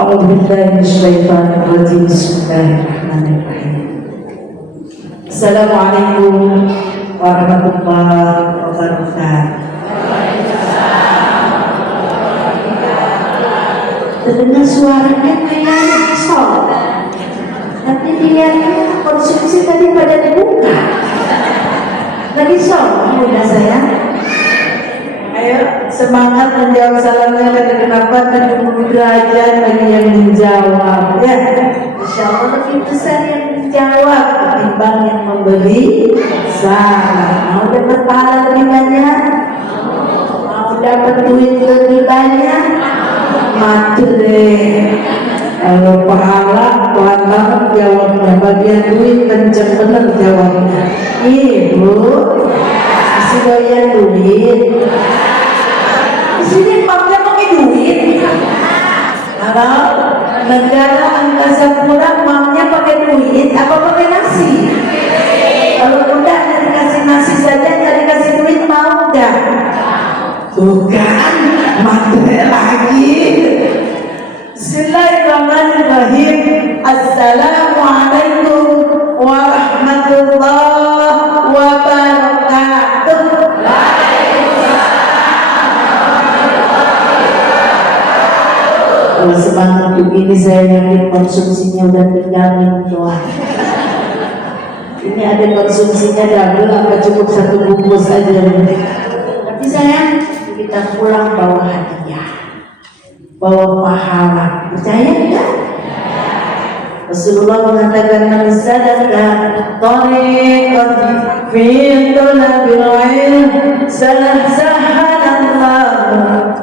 A'udzubillahiminasyaitonirrajim. Bismillahirrahmanirrahim. Assalamualaikum warahmatullahi wabarakatuh. Terdengar suaranya kayak sol. Tapi lihat konsumsi tadi pada dibuka. Lagi sol, mudah sayang. Ayo semangat menjawab salamnya dan kenapa 70 derajat bagi yang menjawab ya. Insya Allah lebih besar yang menjawab ketimbang yang memberi salam. Mau dapat pahala lebih banyak, mau dapat duit lebih banyak, mati deh. Kalau pahala pelan banget jawabnya, bagian duit kenceng bener jawabnya. Ibu masih doyan duit? Di sini maknya pakai duit. Kalau negara angkasa pura maknya pakai duit apa pakai nasi? Kalau udah dikasih nasi saja, nggak dikasih duit mau nggak? Bukan, materi lagi. Bismillahirrahmanirrahim. Assalamualaikum warahmatullahi wabarakatuh. Kalau semangat begini saya yakin konsumsinya udah tinggalin doang. Ini ada konsumsinya double apa cukup satu bungkus aja. Tapi sayang kita pulang bawa hadiah, bawa pahala. Percaya ya? Rasulullah mengatakan man sadaka tariqan fi talabil ilm sahalallahu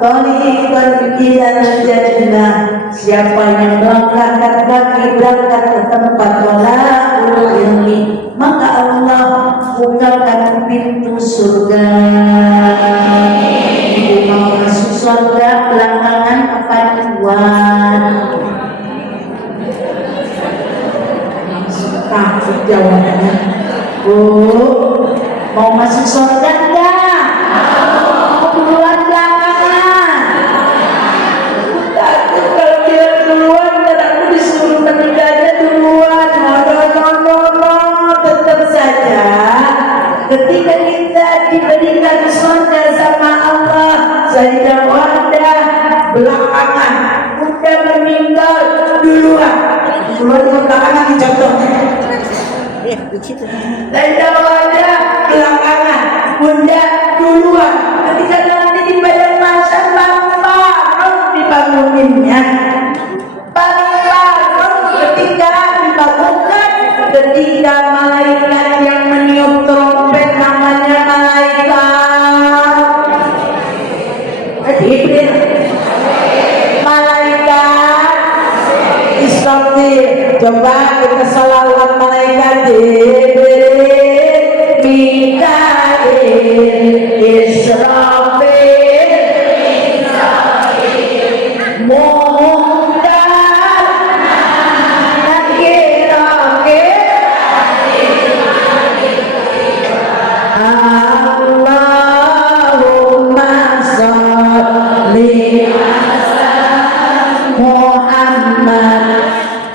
tariqan ilal jannah. Siapa yang melangkahkan kaki berangkat ke tempat talabul ilmi, maka Allah bukakan pintu surga. Ibu mau masuk surga belakangan apa duluan? Takut jawabnya. Mau masuk surga enggak? Mau duluan belakangan? Takut kalau dia duluan dan aku disuruh meninggalnya duluan. No, tetap saja ketika kita diberikan surga sama Allah, Sayyidah Wadah belakangan, udah meninggal duluan. Duluan ke belakangan dicontohnya. Sayyidah Wadah belakangan, bunda duluan. Ketika nanti di padang mahsyar bareng dibanguninnya. Bareng ketika dibangunkan, ketika malaikat yang meniup trompet namanya malaikat Jibril, malaikat Israfil. Coba kita salawat malaikat Jibril, Mikail, Israfil, Munkar, Nakir. Allahumma sholli ala Muhammad.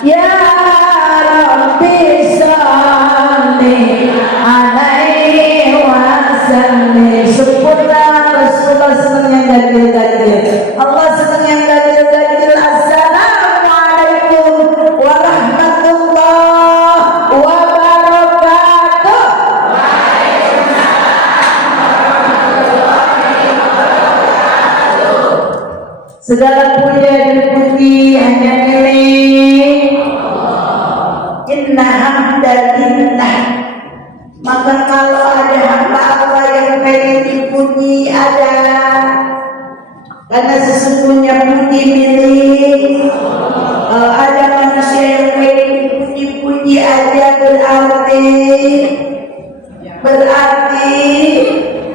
Ya Rabbi sholli alaihi wasallim. Syukurlah Rasulullah senang yang ganjil-ganjil, Allah senang yang ganjil-ganjil. Assalamualaikum warahmatullahi wabarakatuh. Segala puja dan puji hanya milik Inna hamdalillah. Maka kalau ada hamba Allah yang pengen dipuji, ada, karena sesungguhnya puji milik. Kalau ada manusia yang pengen dipuji-puji aja, berarti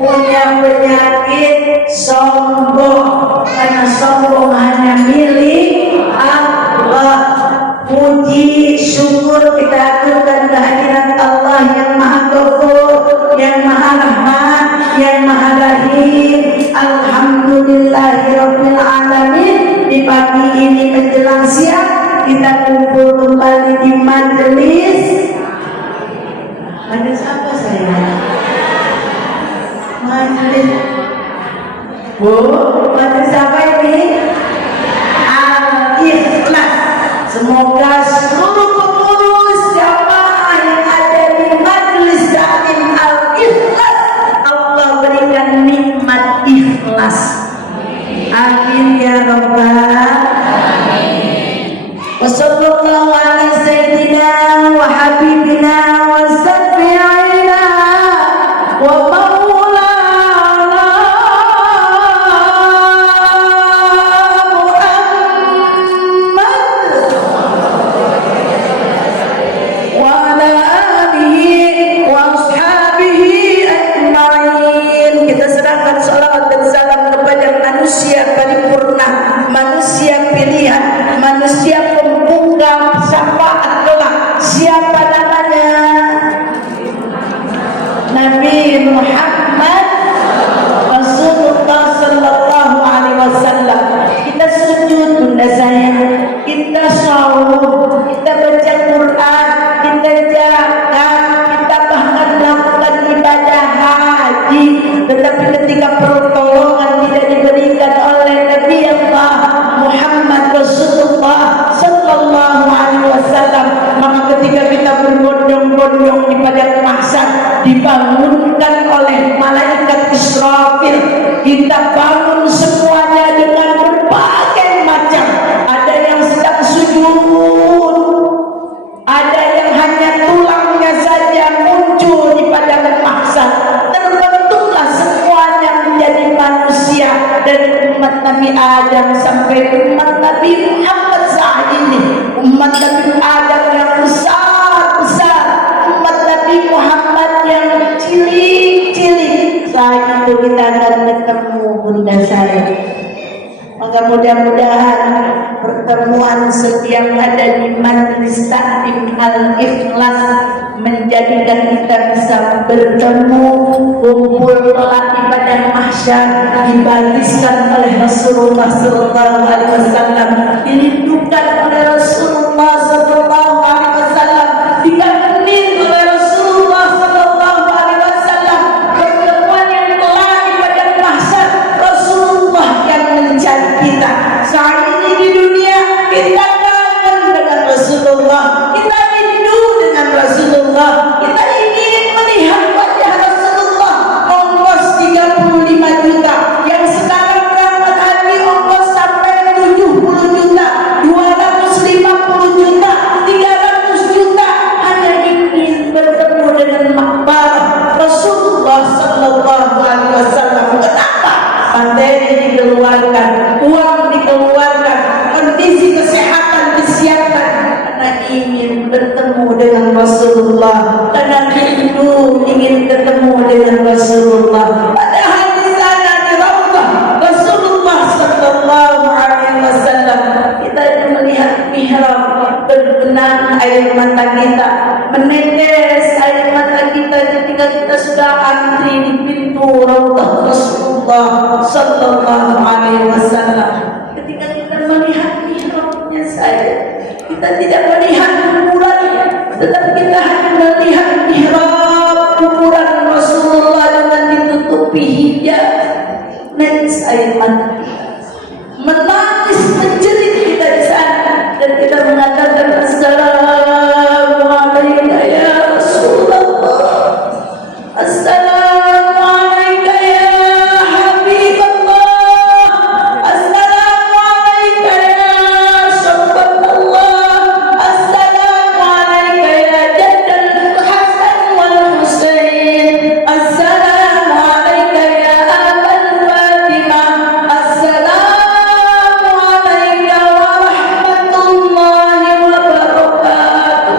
punya penyakit sombong, karena sombong hanya milik Allah. Puji syukur kita aturkan kehadirat Allah yang Maha Ghafur, yang Maha Rahman, yang Maha Rahim. Alhamdulillahirabbil alamin. Di pagi ini menjelang siang kembali di majelis. Majelis apa saya? Majelis. Bu, majelis apa ini? Al-Ikhlas. Semoga seluruh pengurus jamaah yang ada di majelis taklim Al-Ikhlas, Allah berikan nikmat ikhlas. Amin ya rabbal alamin. Wassallallahu ala sayyidina wa habibina wa syafi'ina wa maulana Muhammad wa ala alihi wa ashabihi ajma'in. Kita serahkan salawat dan salam kepada manusia paripurna, manusia pilihan, manusia pembuka syafaat kelak. Siapa namanya? Nabi Muhammad Rasulullah sallallahu alaihi wasallam. Kita sujud bunda sayang, kita sahur, kita baca Quran, kita zakat, kita bahkan melakukan ibadah haji. Tetapi ketika pertolongan tidak diberikan oleh Nabi Allah Muhammad Rasulullah sallallahu alaihi wasallam, maka ketika kita berbondong-bondong di padang mahsyar, dibangunkan oleh malaikat Israfil, kita bangun semuanya dengan berbagai macam. Ada yang sedang sujud, ada yang hanya tulangnya saja muncul di padang mahsyar. Terbentuklah semuanya menjadi manusia, dari umat Nabi Adam sampai umat Nabi Muhammad saat ini. Umat Nabi Adam yang besar-besar, umat Nabi Muhammad yang cilik-cilik. Saat itu kita akan ketemu bunda saya. Maka mudah-mudahan pertemuan setiap ada di majelis taklim Al-Ikhlas menjadikan kita bisa bertemu, kumpul kelak di padang mahsyar, dibariskan oleh Rasulullah sallallahu alaihi wasallam, dirindukan oleh Rasulullah sallallahu alaihi wasallam, dikangenin oleh Rasulullah sallallahu alaihi wasallam. Pertemuan yang kelak di padang mahsyar, Rasulullah yang mencari kita. Saat ini di dunia kita kangen dengan Rasulullah, kita rindu dengan Rasulullah, kita ingin melihat wajah Rasulullah. Ongkos 35 juta, yang sekarang berangkat haji ongkos sampai 70 juta, 250 juta, 300 juta, hanya ingin bertemu dengan makbarah Rasulullah sallallahu alaihi wasallam. Kenapa? Materi dikeluarkan, uang dikeluarkan, kondisi kesehatan disiapkan, karena ingin bertemu dengan Rasulullah, karena rindu ingin ketemu dengan Rasulullah. Padahal di sana di Raudhah Rasulullah sallallahu alaihi wasallam, kita melihat mihrab, berbenang air mata kita, menetes air mata kita ketika kita sudah antri di pintu Raudhah Rasulullah sallallahu alaihi wasallam. Ketika kita melihat mihrabnya saja, kita tidak melihat kuburannya, tetapi kita hanya melihat mihrab kuburan Rasulullah dengan ditutupi hijab. Netes air mata, menangis menjerit kita di sana, dan kita mengatakan Assalamualaikum ya Rasulullah, Assalamualaikum ya Habibullah, Assalamualaikum ya Subhanallah, Assalamualaikum ya Jaddal Hasan wal Husain, Assalamualaikum ya Abul Fatimah, Assalamualaikum warahmatullahi wabarakatuh.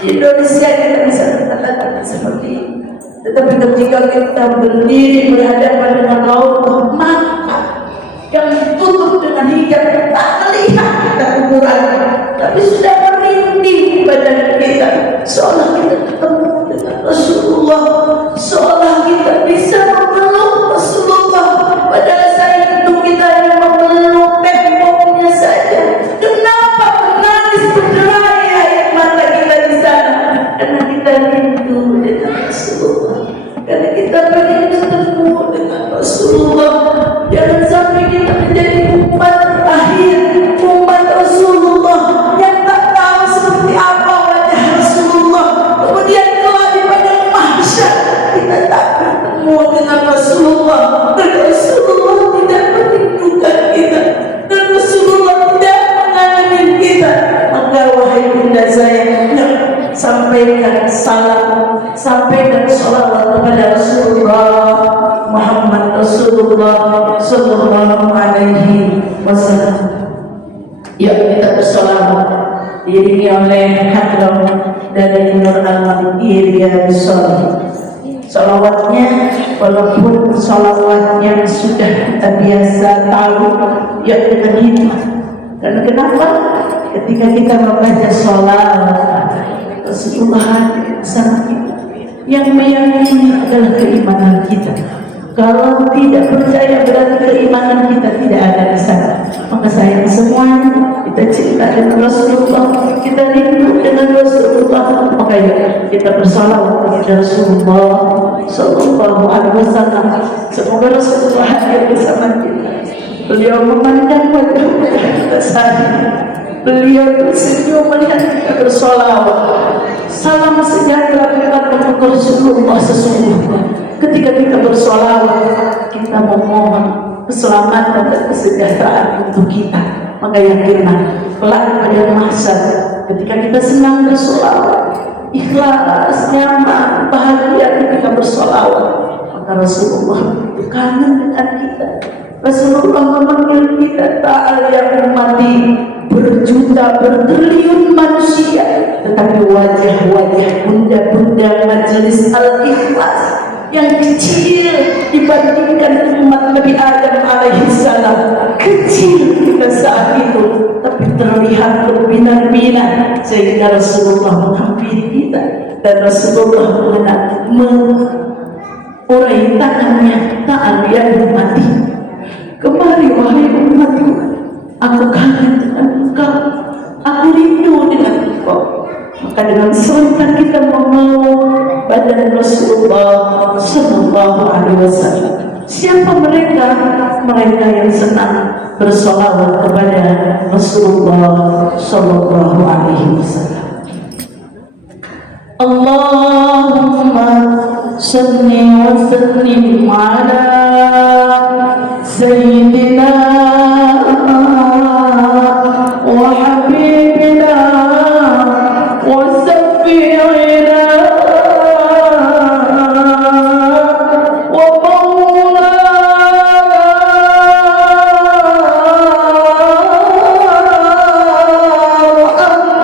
Di Indonesia kita bisa mengatakan seperti ini. Tetapi ketika kita berdiri berhadapan dengan Raudhah, maka yang ditutup dengan hijab tak melihat kita kuburan, tapi sudah merinding badan kita, seolah kita ketemu dengan Rasulullah, seolah kita bisa memeluk Rasulullah. Padahal saat itu kita yang memeluk temboknya saja. Kenapa menangis berderai sampaikan salam, sampaikan sholawat kepada Rasulullah Muhammad Rasulullah Sallallahu Alaihi Wasallam. Yuk kita bersolawat diiringi oleh hadram dari Nur Al-Iriyah Sholih. Salawatnya walaupun salawat yang sudah kita biasa tahu, ya dengan hikmah. Dan kenapa? Ketika kita membaca salawat Rasulullah sama kita, yang meyakini adalah keimanan kita. Kalau tidak percaya berarti keimanan kita tidak ada di sana. Maka sayang semuanya, kita cinta dengan Rasulullah, kita rindu dengan Rasulullah. Maka kita bersalawat kepada Rasulullah Sallallahu Alaihi Wasallam. Semoga Rasulullah hadir bersama kita. Beliau memandang wajah kita saat beliau tersenyum melihat kita bersalawat. Salam sejahtera kita untuk Rasulullah sesungguhnya. Ketika kita bersolawat, kita memohon keselamatan dan kesejahteraan untuk kita. Maka yakinlah, kelak pada masa ketika kita senang bersolawat, ikhlas, nyaman, bahagia ketika bersolawat, maka Rasulullah kangen dengan kita. Rasulullah memanggil kita, ta'al ya ummati, berjuta, bertriliun manusia, tetapi wajah-wajah bunda-bunda majelis al-ikhlas yang kecil dibandingkan umat Nabi Adam alaihissalam, kecil kita saat itu, tapi terlihat berbinar-binar sehingga Rasulullah menghampiri kita dan Rasulullah mengurai tangannya, ta'al ya ummati, kemari wahai umatku, aku kangen dengan engkau, aku rindu dengan engkau. Maka dengan serentak kita memeluk badan Rasulullah Sallallahu Alaihi Wasallam. Siapa mereka? Mereka yang senang bersolawat kepada Rasulullah Sallallahu Alaihi Wasallam. Allahumma salli wa sallim ala Sayyidina wa Habibina وسفيعنا ومولانا محمد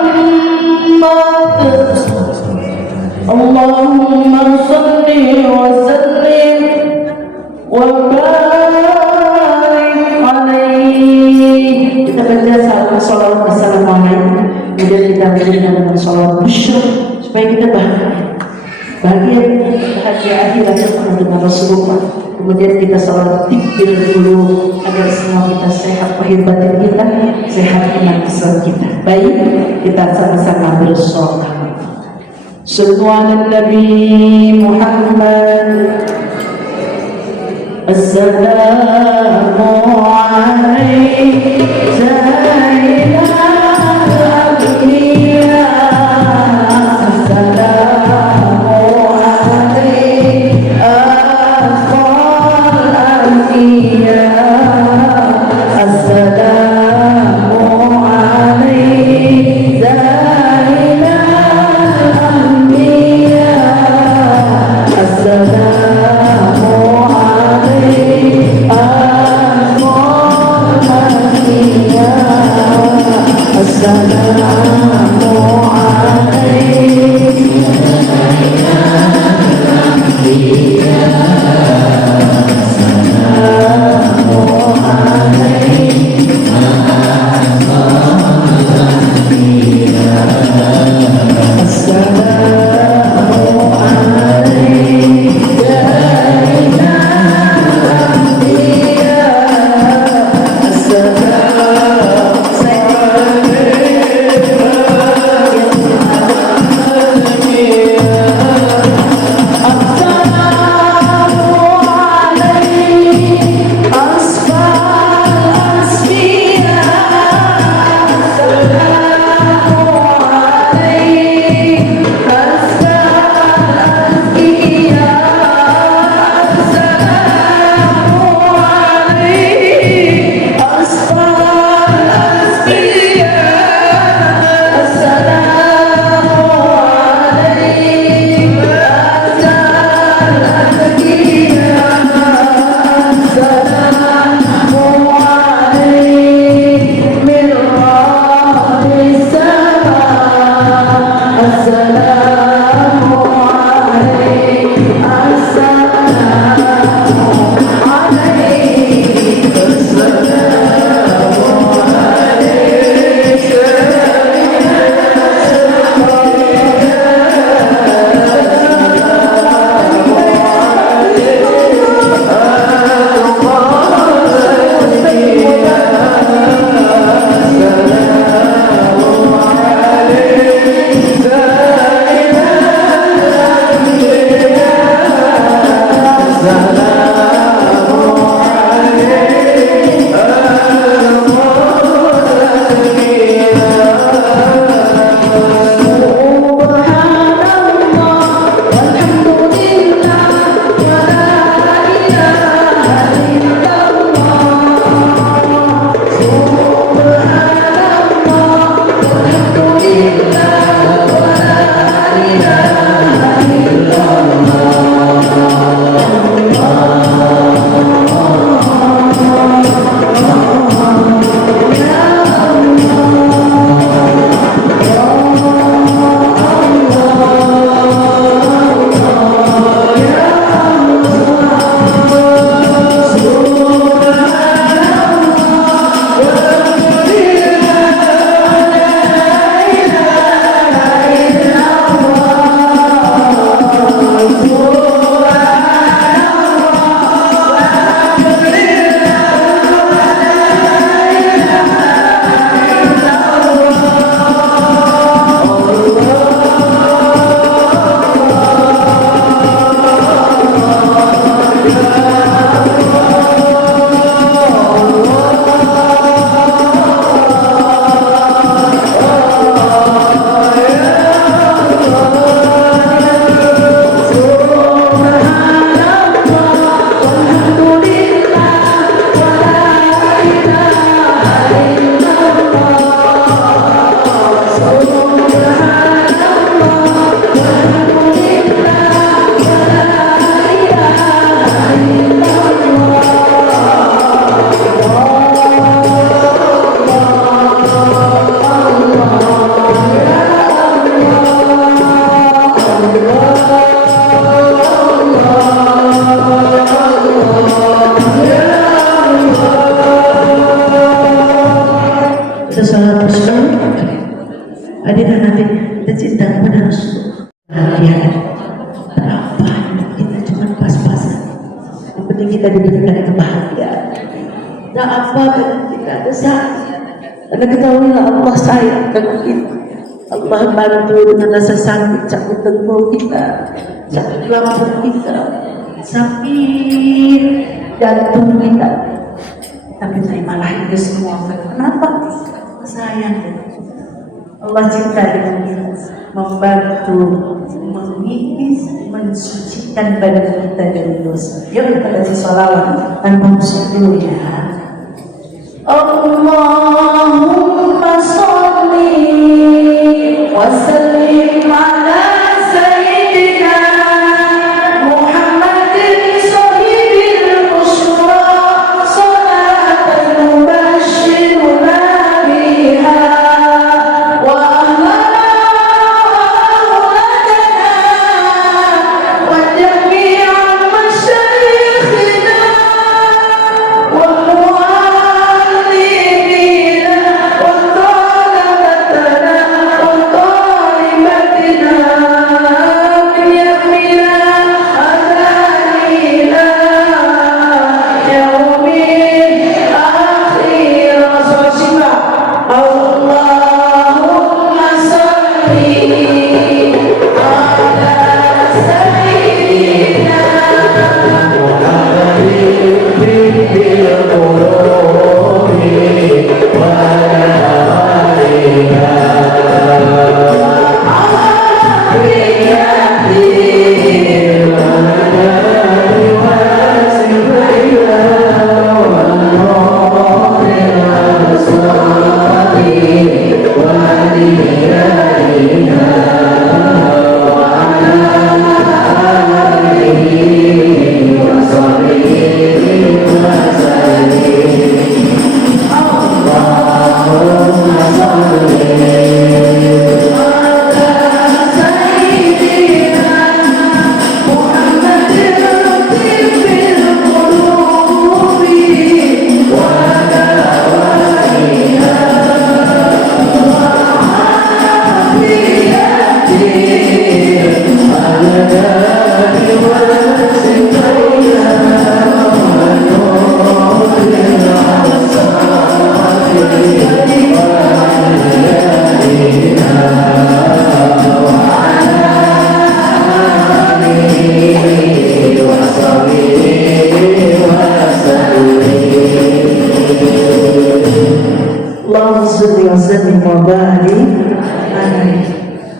اللهم صل وسلم وبارك عليه. Kita baca salawat wassalamualaikum, kemudian kita berikan dengan salawat bersyukur supaya kita bahagia akhirat bersama dengan Rasulullah. Kemudian kita salawat tikbir dulu agar semua kita sehat, lahir batin kita sehat, iman Islam kita. Baik, kita sama-sama bersolawat. Sallallahu Nabi Muhammad. Assalamu alaikum salatu wassalam. Hadirin hadirin, kita cinta kepada Rasulullah. Bahagia. Apa? Kita cuma pas-pasan. Yang penting kita diberikan kebahagiaan. Tak apa kita ada sakit. Karena ketahuilah Allah sayang dengan kita. Allah bantu dengan rasa sakit, sakit tenggorokan kita, sakit lambung kita, sakit jantung kita. Tapi terimalah itu semua. Kenapa? Sayang. Allah cinta dengan kita, membantu, mengikis, mensucikan badan kita dari dosa. Yuk kita baca salawat tanpa musuh dulu ya. Allahumma sholli wa sallim ala sayyidina Muhammadin sahibil busyra salatan mubashshiruna biha wa ahlana wa auladana wa jami'a masyayikhina wa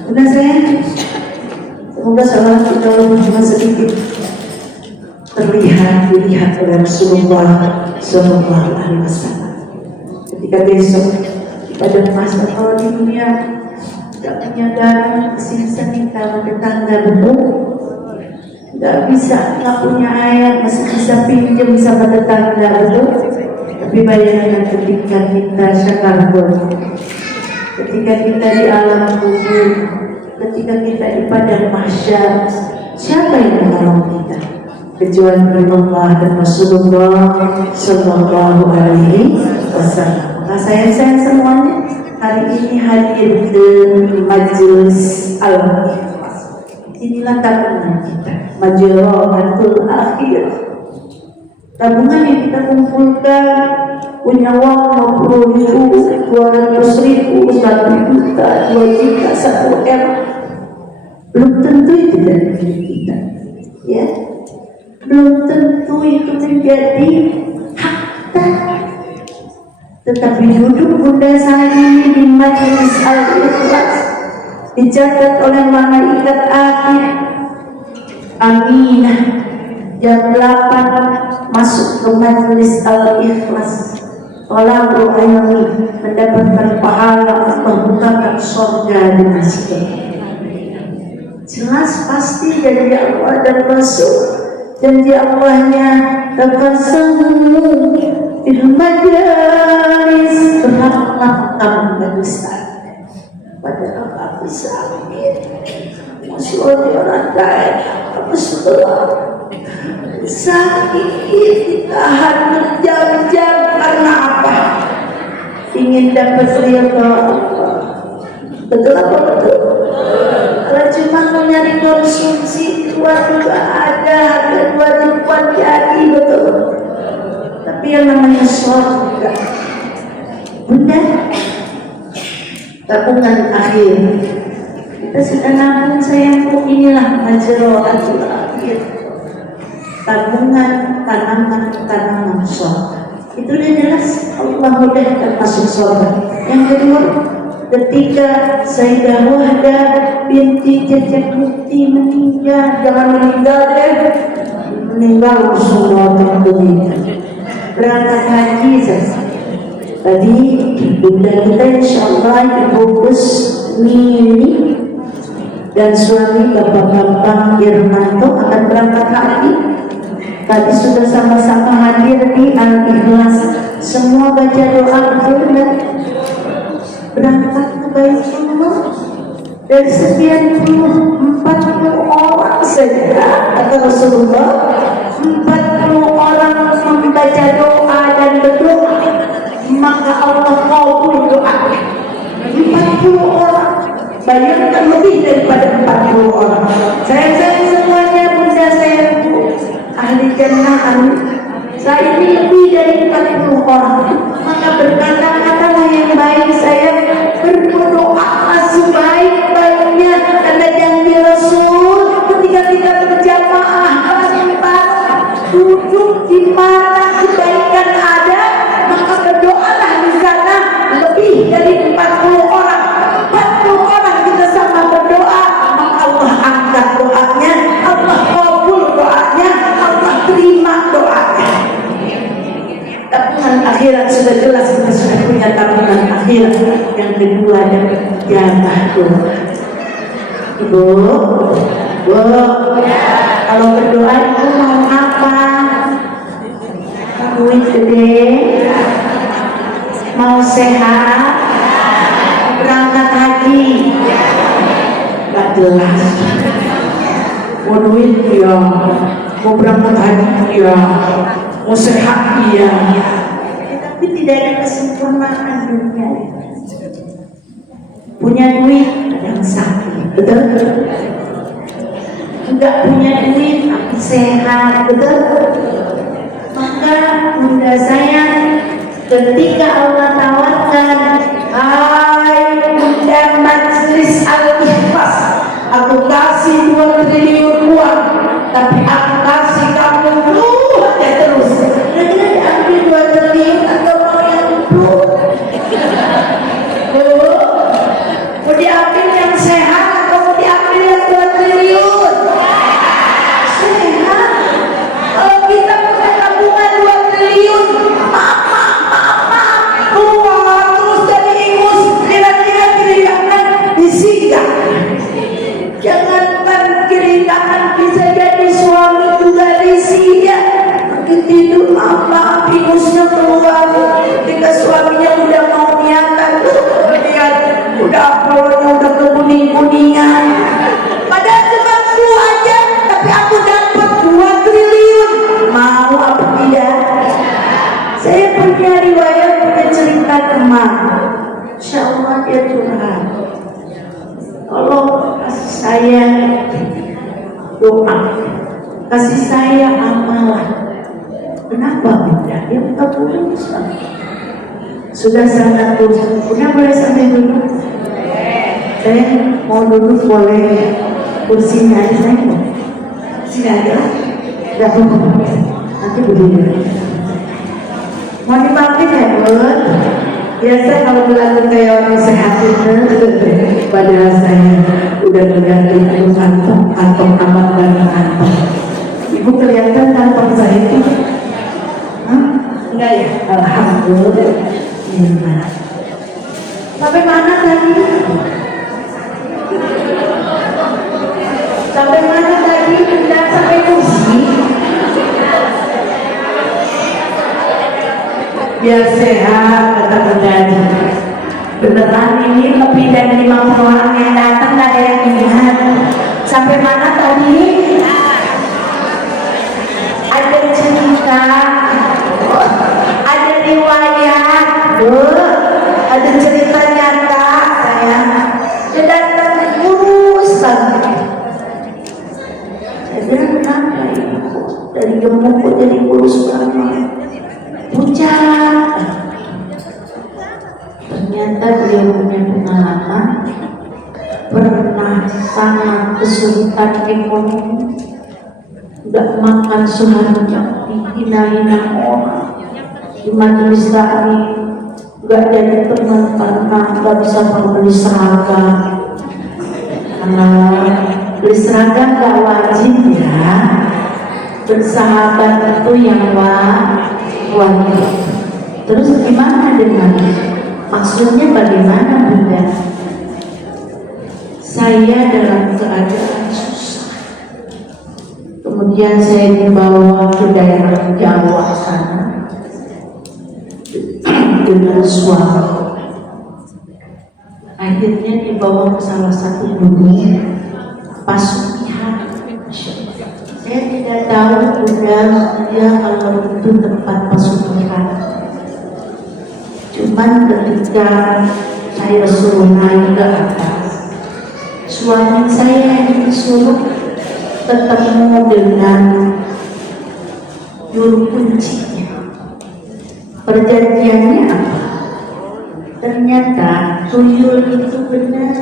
udah sayang, semoga salah kita cuma sedikit dilihat oleh Rasulullah Sallallahu Alaihi Wasallam. Ketika besok pada masa kalau di dunia tidak menyadari kesingsan kita tetangga betul, tidak bisa nggak punya ayat masih bisa pinjam sama tetangga betul. Tapi bayangkan ketika kita syakar, ketika kita di alam kubur, ketika kita di padang mahsyar, siapa yang menolong kita kecuali Allah dan Rasulullah Sallallahu Alaihi Wasallam. Nah sayang-sayang semuanya, hari ini hadir di majelis al-ikhlas. Inilah tabungan kita, majratul akhir. Tabungan yang kita kumpulkan punya uang 50.000, 200.000, 1 juta, 2 juta, 1 M. Belum tentu itu dari diri kita, ya. Belum tentu itu menjadi hak kita. Tetapi duduk Bunda saya ini di majelis al-ikhlas, dicatat oleh malaikat akhir. Aminah jam 8 masuk ke majelis al-ikhlas. Walau ayami mendapatkan pahala membukakan surga dengan segala. Jelas pasti janji Allah dan Rasul, janji Allahnya takasamu fil majalis, berhak-hak kamu besar. Padahal aku sakit, masih orang kaya, aku sebelah sakit, ditahan berjam-jam karena apa? ingin dapat ridho. Betul apa betul? Kalau cuma mau nyari konsumsi, dua juga ada, kedua juga jadi, betul. Tapi yang namanya surga, bunda, tabungan akhir. Kita sudah nabung sayangku, inilah majroatul akhir. Tabungan tanaman surga. Itu udah jelas Allah mudahkan masuk surga. Yang kedua, ketika Sayyidah Wahdah binti Jajak Mukti meninggal, jangan meninggal deh, meninggal semua tentunya. Berangkat haji tadi bunda kita insya Allah Ibu Gus Mini dan suami Bapak Irmanto akan berangkat haji. Tadi sudah sama-sama hadir di Al-Ikhlas. Semua baca doa betul, berangkat ke Baitullah. Dari sekian 40 orang saja kata Rasulullah, 40 orang membaca doa dan berdoa, maka Allah kabul doa. 40 orang, bayangkan lebih daripada 40 orang. Saya semuanya bunda saya ahli jannah, saya ini lebih dari 40 orang. Maka berkata-katalah yang baik, saya berdoa sebaik-baiknya karena janji Rasul ketika kita berjamaah duduk di mana kebaikan ada, maka berdoalah di sana lebih dari 40 orang. 40 orang kita sama berdoa, maka Allah angkat doanya, Allah kabul doanya, Allah terima doanya. Tabungan akhirat sudah jelas, kita sudah punya tabungan akhirat. Yang kedua dapat jatah doa. Ibu, kalau berdoa itu mau apa? Duit gede, mau sehat, berangkat haji, gak jelas. Mau duit ya, mau berangkat haji ya, mau sehat ya, tapi tidak ada kesempurnaan dunia. Punya duit ada yang sakit, betul? Enggak punya duit tapi sehat, betul? Maka bunda saya ketika Allah tawarkan, hai bunda majelis Al-Ikhlas, aku kasih 2 triliun uang, tapi aku kasih kamu dulu aja terus. Kira-kira diambil 2 triliun atau mau yang dulu? Mau diambil yang sehat atau mau diambil yang 2 triliun? Sehat. Kalau kita punya tabungan 2 triliun, keluar terus dari ingus, kira-kira kiri kanan disinggah. Jangankan kiri kanan, bisa jadi suami juga disia. Tidur apa, ingusnya keluar. Ketika suaminya udah mau niatan, lihat udah apelnya udah kekuning-kuningan. Padahal cuma 2 aja, tapi aku dapat 2 triliun. Mau apa tidak? Saya punya riwayat, punya cerita teman. Insya Allah dia curhat. Allah kasih saya doa, kasih saya amalan. Kenapa bunda? Dia buka dulu sudah sangat bosan. Bunda boleh sampai dulu? Saya mau duduk boleh, kursinya ada saya mau. Sini aja. Tidak apa-apa. Nanti berdiri. Mau dipakai ya bud? Biasa kalau berlaku kayak orang sehat itu, padahal saya udah berganti kantong amat dan kantong. Ibu kelihatan kantong saya itu? Enggak ya? Alhamdulillah. Sampai mana tadi? Sampai mana tadi? Tidak sampai kursi. Biar sehat, kata bunda. Beneran ini lebih dari 50 orang yang datang, gak ada yang ingat. Sampai mana tadi? Ada cerita, ada riwayat, Ada cerita nyata saya. Dia datang kurus banget. Saya bilang kenapa ibu? Dari gemuk kok jadi kurus banget. Pucat. Ternyata beliau punya pengalaman, pernah sangat kesulitan ekonomi, nggak makan seharian, dihina-hina orang di majelis taklim, nggak jadi teman karena nggak bisa membeli seragam. Karena beli seragam nggak wajib ya, bersahabat itu yang wajib. Terus gimana dengan maksudnya bagaimana Bunda? Saya dalam keadaan susah. Kemudian saya dibawa ke daerah Jawa sana dengan suami. Akhirnya dibawa ke salah satu dunia pasugihan. Saya tidak tahu Bunda dia kalau itu tempat pasugihan. Cuman ketika saya suruh naik ke atas, suami saya yang disuruh ketemu dengan juru kuncinya. Perjanjiannya apa? Ternyata tuyul itu benar.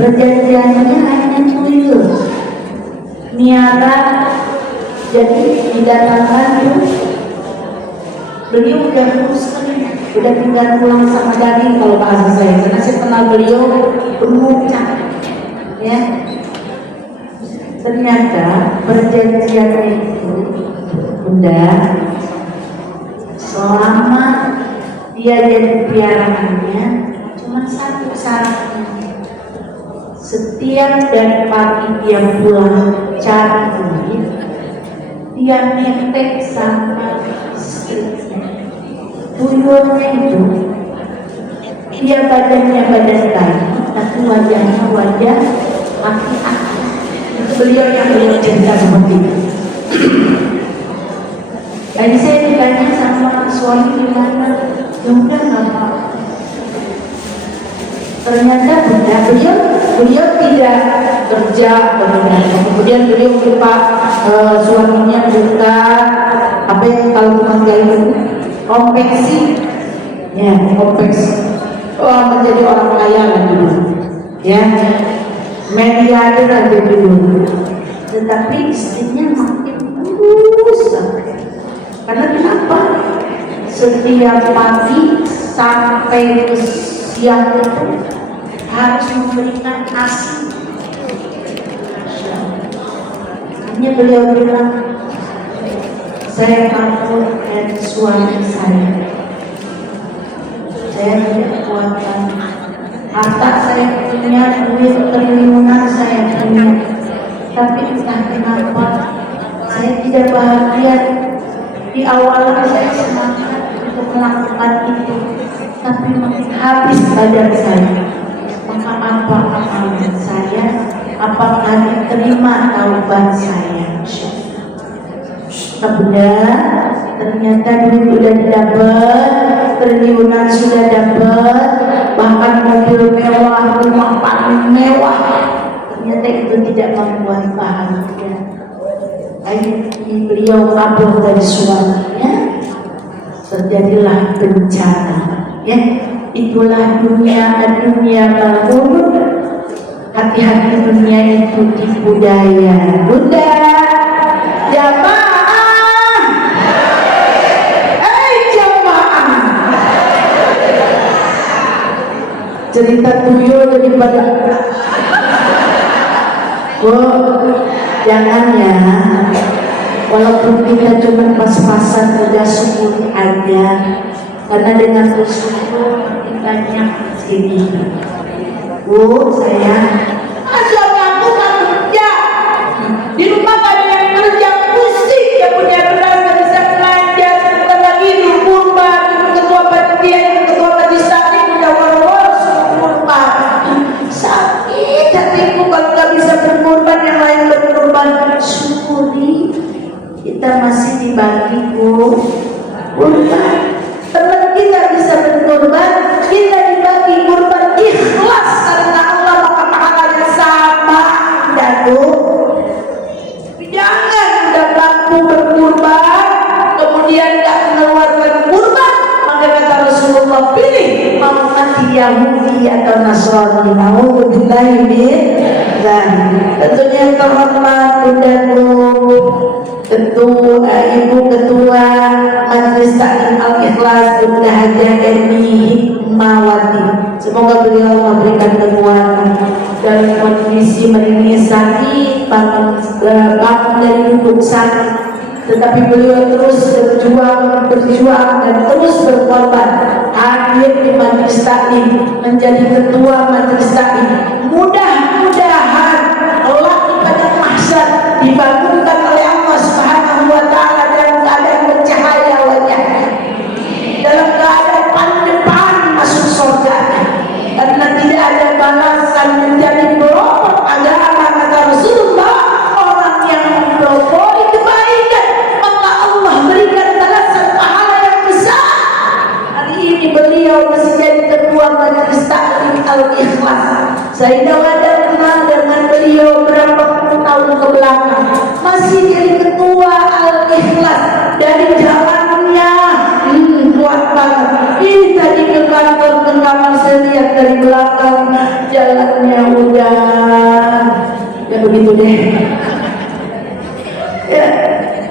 Perjanjiannya hanya tuyul. Niara jadi didatangkan beliau udah muslim, udah tinggal pulang sama daging kalau bahasa saya, karena saya kenal beliau pemuncak, ya. Ternyata perjanjian itu, Bunda, selama dia jadi piaraannya, cuma satu syaratnya. Setiap dari pagi dia pulang cari duit, dia netek sama istrinya. Tuyulnya itu, dia badannya badan bayi, tapi wajahnya wajah laki-laki. Beliau yang beliau cerita seperti itu. Tadi saya ditanya sama suami gimana, ya udah nggak apa-apa. Ternyata beliau tidak kerja, kemudian beliau lupa suaminya buka apa yang kalau menggali konveksi, ya konveksi, menjadi orang kaya lagi dulu, ya miliarder aja dulu. Tetapi istrinya makin terus, karena kenapa? Setiap pagi sampai siang itu harus memberikan nasi. Hanya beliau bilang, saya takut dan suami saya tidak kuatkan. Harta saya punya, duit triliunan saya punya, tapi entah kenapa saya tidak bahagia. Di awal saya semangat untuk melakukan itu, tapi habis badan saya. Maka apa amalan saya? Apakah diterima taubat saya? Kemudian ternyata duit sudah didapat, triliunan sudah dapat, bahkan mobil mewah, rumah paling mewah. Ternyata itu tidak membuat bahagia. Akhirnya beliau kabur dari suaminya, terjadilah bencana. Ya, itulah dunia malun. Hati-hati dunia itu tipu daya. Bunda, jamaah, jamaah. Cerita tuyul daripada jangan ya. Walaupun kita cuma pas-pasan udah syukur aja, karena dengan bersyukur makin banyak ini. Saya suami aku nggak kerja, di rumah nggak ada yang kerja, pusing, dia punya beras nggak bisa belanja, sebentar lagi di kurban, ketua panitia, ketua majelis taklim udah war-war kurban, sakit hatiku kalau nggak bisa berkurban, yang lain berkurban. Syukuri kita masih dibagi kurban. Teman kita Yahudi atau Nasrani. Nauzubillahi min dzalik. Tentunya terhormat bundaku Ibu Ketua Majelis Taklim Al-Ikhlas Bunda Hajah Eni Hikmawati. Semoga beliau memberikan kekuatan dan kondisi menyiasati bangun dari duduk sakit, tetapi beliau terus berjuang dan terus berkorban hadir di Majelis Taklim, menjadi ketua Majelis Taklim. Mudah-mudahan Allah di padang mahsyar dibangunkan oleh Allah Subhanahu wa taala dalam keadaan bercahaya wajahnya, dalam keadaan pan-depan masuk surga, karena tidak ada balasan menjadi pelopor agama. Kata Rasulullah, orang yang mempelopori kebaikan maka Allah berikan balasan pahala yang besar. Hari ini beliau masih jadi ketua Majelis Taklim Al-Ikhlas. Saya Wadah kenal dengan beliau berapa puluh tahun ke belakang, masih jadi ketua Al-Ikhlas. Dari jalannya kuat banget. Ini tadi ke kantor, ke kamar, saya lihat dari belakang jalannya udah ya begitu deh ya,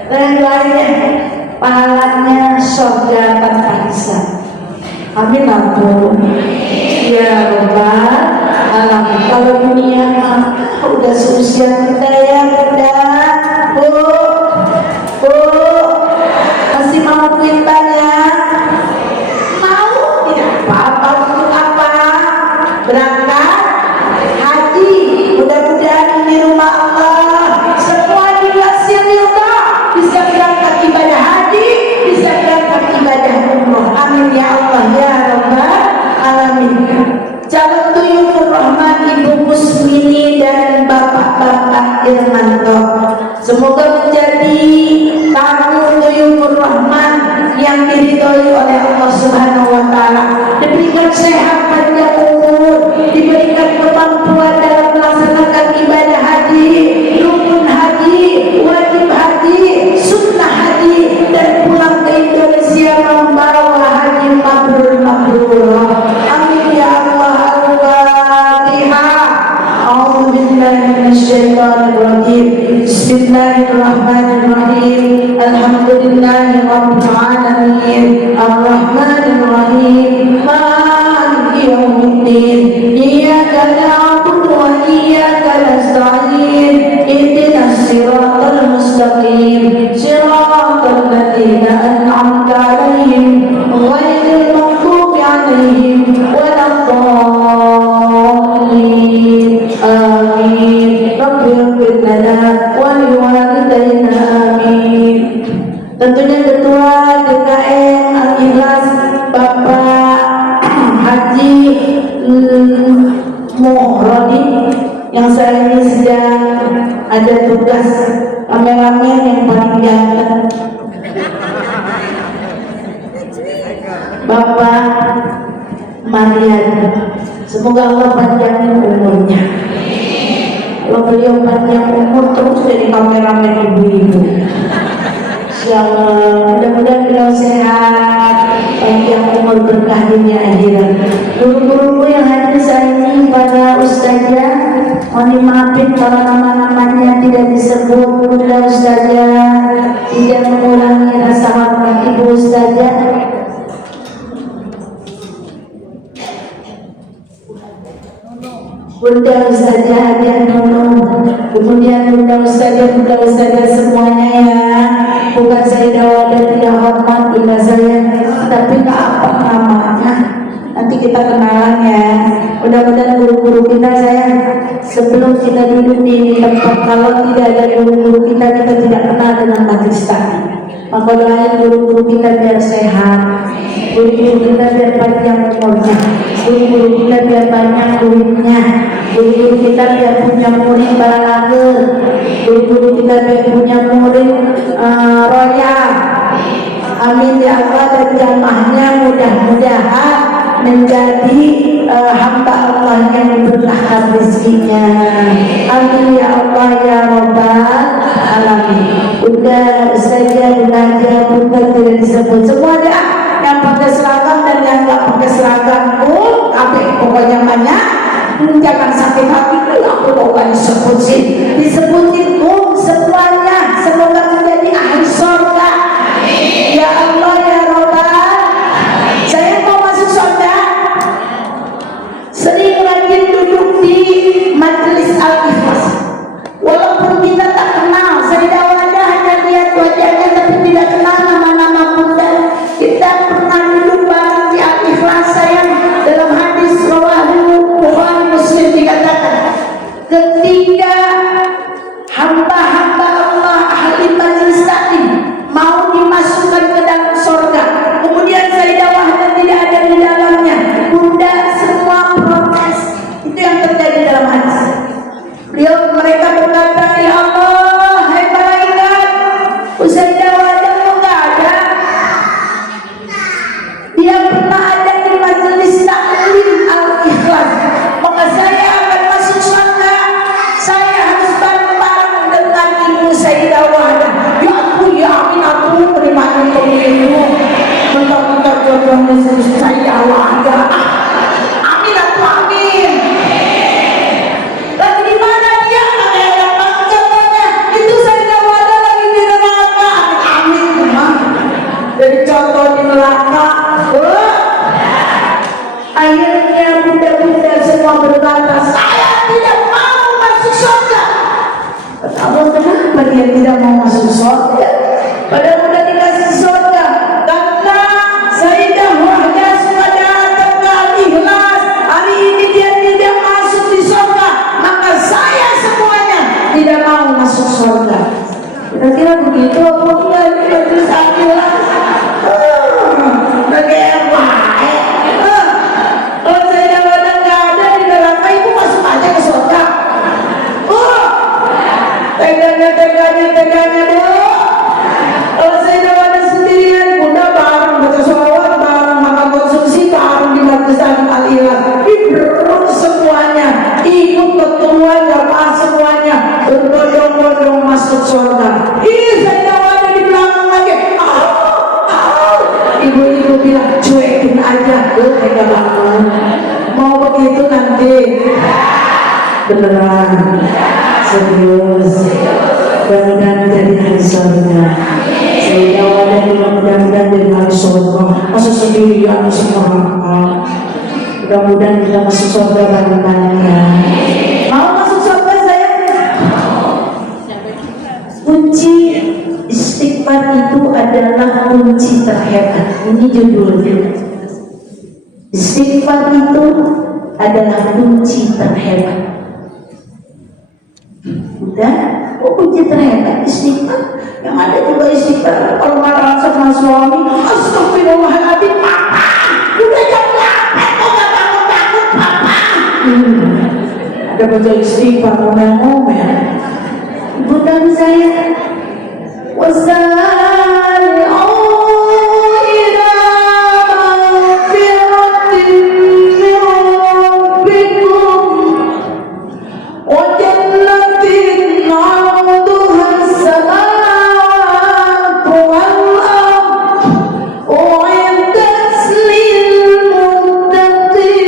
lain-lainnya pahalanya surga tanpa hisab. Amin ampun ya Rabbal alamin. Kalau dunia udah seusia kita ya Bunda, Bu, masih mau kuitannya? Mau? Tidak apa-apa. Untuk apa? Berangkat haji. Mudah-mudahan ini rumah Allah, semua dikasih ridha, bisa berangkat ibadah haji, bisa berangkat ibadah umroh. Amin ya Allah ya Rabbal alamin. Calon Tuyufur Rahman Ibu Kusmini dan Bapak-Bapak Irmanto, semoga menjadi tamu Tuyufur Rahman yang diridhoi oleh Allah Subhanahu wa taala, diberikan sehat panjang umur, diberikan kemampuan dalam melaksanakan ibadah haji, rukun haji, wajib haji, sunnah haji, dan pulang ke Indonesia membawa haji mabrur. Amin ya Allah. Bismillahirrahmanirrahim. Alhamdulillahirabbil alamin. Arrahmanirrahim. Maliki yaumiddin. Iyyaka na'budu wa iyyaka nasta'in. Ihdinas siratal mustaqim. Siratal ladzina an'amta 'alaihim ghairil maghdubi 'alaihim waladdallin. Amin. Rabbil lana wa liwalidayna amin. Tentunya Ketua DKM Al-Ikhlas Bapak Haji Muhrodi, yang saya ini sedang ada tugas kameramen yang paling ganteng, Bapak Marian. Semoga Allah panjangin umurnya. Kalau beliau panjang umur terus jadi kameramen ibu-ibu. Mudah-mudahan beliau sehat, panjang umur, berkah dunia akhirat. Guru-guruku yang hadir saat ini, para ustazah, mohon dimaafin kalau nama-namanya tidak disebut. Bunda ustazah, tidak mengurangi rasa hormat ibu ustazah. Bunda Ustazah Hadiah Nunung, kemudian Bunda Ustazah semuanya ya. Bukan saya Wadah tidak hormat Bunda saya, tapi tak apa namanya, nanti kita kenalan ya. Mudah-mudahan guru-guru kita saya, sebelum kita duduk di tempat, kalau tidak ada guru-guru kita tidak kenal dengan majelis taklim. Maka doain guru-guru kita biar sehat, guru-guru kita biar panjang umurnya, guru-guru kita biar banyak duitnya, guru-guru kita biar punya murid balaghah, guru-guru kita biar punya murid royal. Amin ya Allah. Dan jamaahnya mudah-mudahan menjadi hamba Allah yang diberkahkan rezekinya. Amin ya Allah ya Rabbal alamin. Udah saja belajar, bukan tidak disebut semua dah. Yang pakai seragam dan yang nggak pakai seragam pun kabeh pokoknya banyak. Jangan sakit hati, aku pokoknya disebutin semuanya, semoga menjadi ahli surga. Ya Allah ya Rabbal. Saya mau masuk surga. Sering rajin duduk di majelis Al-Ikhlas. Walaupun kita tak kenal, saya Wadah hanya lihat wajahnya tapi tidak kenal nama-nama bunda. Kita pernah duduk bareng di Al-Ikhlas. Sayang, dalam hadis rawahu Bukhari Muslim dikatakan, ketika hamba-hamba Allah ahli majelis taklim mau dimasukkan ke dalam surga, kemudian Sayyidah Wahdah tidak ada di dalamnya, bunda semua protes. Itu yang terjadi dalam hadis. Mereka berkata, ya Allah, hai malaikat, Sayyidah Wahdah enggak ada. Dia pernah ada di majelis taklim Al-Ikhlas, maka saya akan masuk surga. Saya harus bareng-bareng dengan ibu Sayyidah Wahdah. Ya aku ya amin, aku terima ibu. Bentar-bentar jodohnya Sayyidah Wahdah. Amin aku amin. Lagi di mana dia? Ada contohnya. Itu Sayyidah Wahdah lagi di neraka. Amin amin. Jadi contoh di neraka. Akhirnya bunda-bunda semua berkata, saya tidak mau masuk surga. Kamu kenapa dia tidak mau masuk surga? Padahal sudah dikasih surga. Karena Sayyidah Wahdah sudah datang ke Al-Ikhlas. Hari ini dia tidak masuk di surga, maka saya semuanya tidak mau masuk surga. Kira-kira begitu apa enggak di majelis Al-Ikhlas? Kalau Sayyidah Wahdah nggak ada di neraka, ibu masuk aja ke surga. Teganya dulu. Kalau Sayyidah Wahdah sendirian, bunda bareng baca sholawat, bareng makan konsumsi, bareng di majelis Al-Ikhlas. Berurut semuanya, ikut ketua jamaah semuanya, berbondong-bondong masuk surga. Sayyidah Wahdah di belakang lagi. Ibu-ibu bilang cuekin aja, tega banget. Mau begitu nanti beneran serius, mudah-mudahan jadi ahli surga. Sayyidah Wahdah mudah-mudahan jadi ahli surga. Masa sendirian masuk neraka? Mudah-mudahan kita masuk surga bareng-bareng. Mau masuk surga saya? Kunci istighfar itu adalah kunci terhebat. Ini judulnya. Istighfar itu adalah kunci terhebat. Udah, kunci terhebat istighfar. Yang ada juga istighfar kalau marah sama suami, astagfirullahaladzim, papa, udah jam 8 kok gak bangun-bangun, papa. Ada baca istighfar, ngomel-ngomel. Bunda saya wasari'u ila maghfiratin min rabbikum wa jannatin 'arduha as-samawati wal ardh u'iddat lil muttaqin.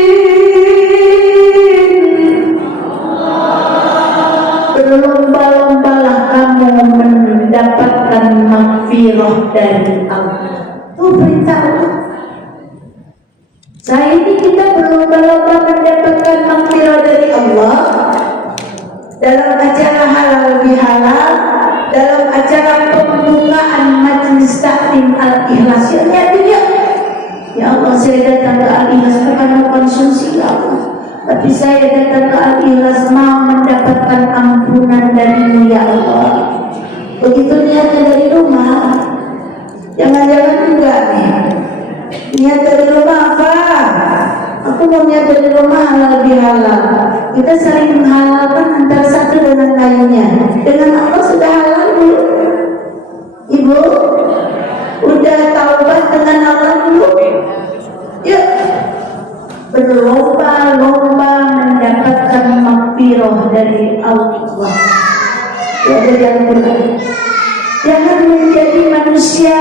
Berlomba-lombalah kamu mendapatkan maghfirah dari Allah. Itu perintah Allah. Saya ini kita berlomba-lomba mendapatkan maghfirah dari Allah dalam acara halal bihalal, dalam acara pembukaan majelis taklim Al-Ikhlas. Ya Allah, saya datang ke Al-Ikhlas bukan mau konsumsi, ya Allah, tapi saya datang ke Al-Ikhlas mau mendapatkan ampunan darimu, ya Allah. Begitu niatnya dari rumah. Jangan-jangan enggak nih. Niat dari rumah apa? Aku mau niat dari rumah halal bihalal. Kita saling menghalalkan antara satu dengan lainnya. Dengan Allah sudah halal belum? Ibu, udah taubat dengan Allah belum? Yuk, berlomba-lomba mendapatkan maghfirah dari Allah. Jangan menjadi manusia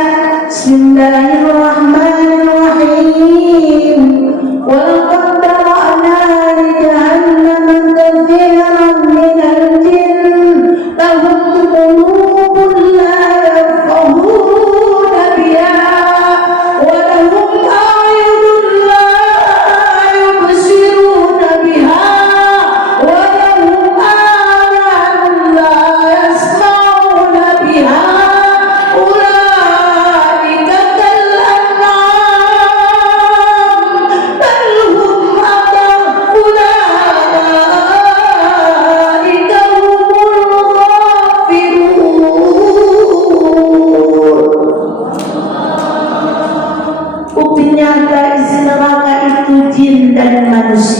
Bismillahirrahmanirrahim. Walaqad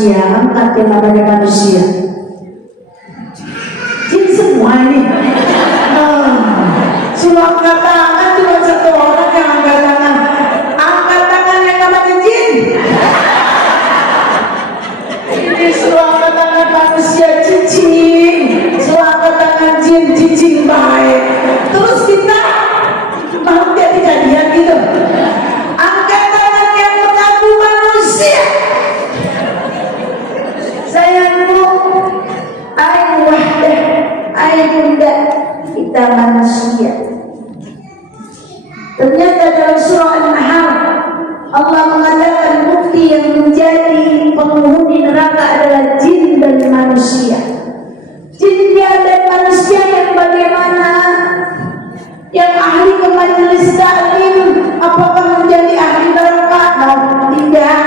manusia, angkat yang namanya manusia. Jin semua ini. Suruh angkat tangan cuma satu orang yang angkat tangan. Angkat tangan yang namanya jin. Ini suruh angkat tangan manusia cicing. Suruh angkat tangan jin cicing baik. Terus kita mau jadi jadian gitu. Angkat tangan yang mengaku manusia. Sayangku, ai wahdah, ai bunda, kita manusia. Ternyata dalam surah An-Nahl Allah mengatakan bukti yang menjadi penghuni neraka adalah jin dan manusia. Jinnya dan manusia yang bagaimana? Yang ahli ke majelis taklim apakah menjadi ahli neraka? Tidak.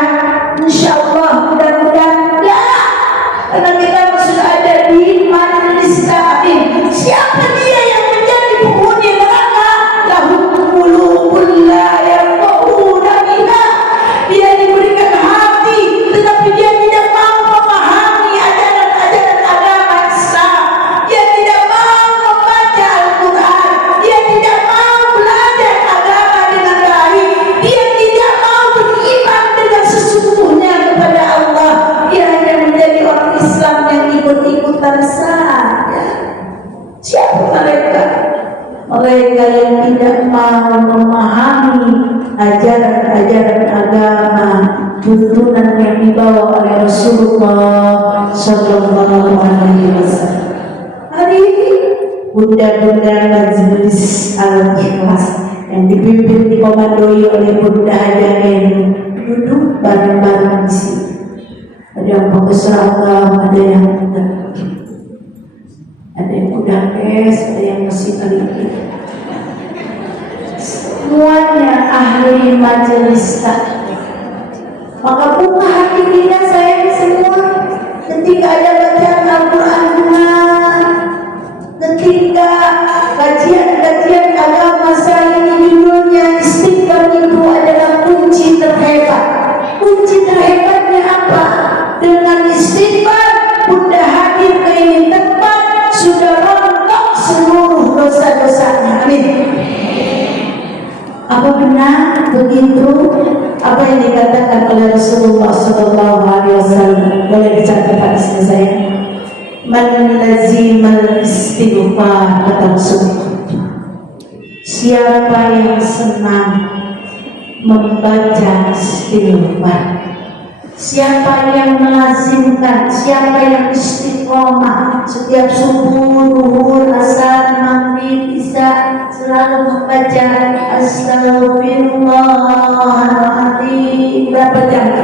Insyaallah mudah-mudahan tidak. Karena kita sudah ada di majelis taklim. Siapa dia yang menjadi penghuni neraka? Lahum qulubun la yafqahuna biha. Dia diberikan hati tetapi dia tidak mau memahami ajaran-ajaran agama Islam. Dia tidak mau membaca Al-Quran. Dia tidak mau belajar agama dengan baik. Dia tidak mau beriman dengan sesungguhnya kepada Allah. Dia hanya menjadi orang Islam yang ikut-ikutan saja. Siapa mereka? Mereka yang tidak mau memahami ajaran-ajaran agama, tuntunan yang dibawa oleh Rasulullah Sallallahu Alaihi Wasallam. Hari ini bunda-bunda majelis Al-Ikhlas yang dipimpin dikomandoi oleh Bunda Haja Eni duduk bareng-bareng di sini. Ada yang fokus seragam, ada yang udah ada yang masih teliti. Semuanya ahli majelis taklim. Maka buka hati kita sayang semua. Ketika ada bacaan Al-Quran, ketika kajian-kajian agama saya ini judulnya istighfar itu adalah kunci terhebat. Kunci terhebatnya apa? Dengan istighfar Bunda hadir ke ini tempat sudah rontok seluruh dosa-dosanya. Amin. Apa benar begitu? Apa yang dikatakan oleh Rasulullah Sallallahu Alaihi Wasallam? Boleh dicatat hadisnya saya. Man lazimal istighfar, kata Rasulullah. Siapa yang senang membaca istighfar, siapa yang melazimkan, siapa yang istiqomah setiap subuh, duhur, asar, maghrib, isya selalu membaca Astaghfirullahaladzim. Berapa jam?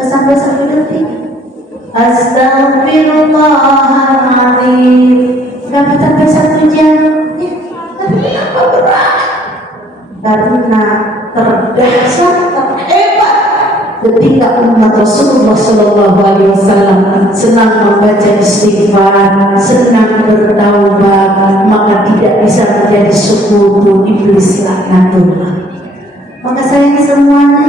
Sampai 1 detik. Astaghfirullahaladzim. Berapa sampai 1 jam? Tapi kenapa berat? Karena terdahsyat, terhebat ketika umat Rasulullah Sallallahu Alaihi Wasallam senang membaca istighfar, senang bertaubat, maka tidak bisa menjadi sekutu iblis laknatullah. Maka sayang semuanya,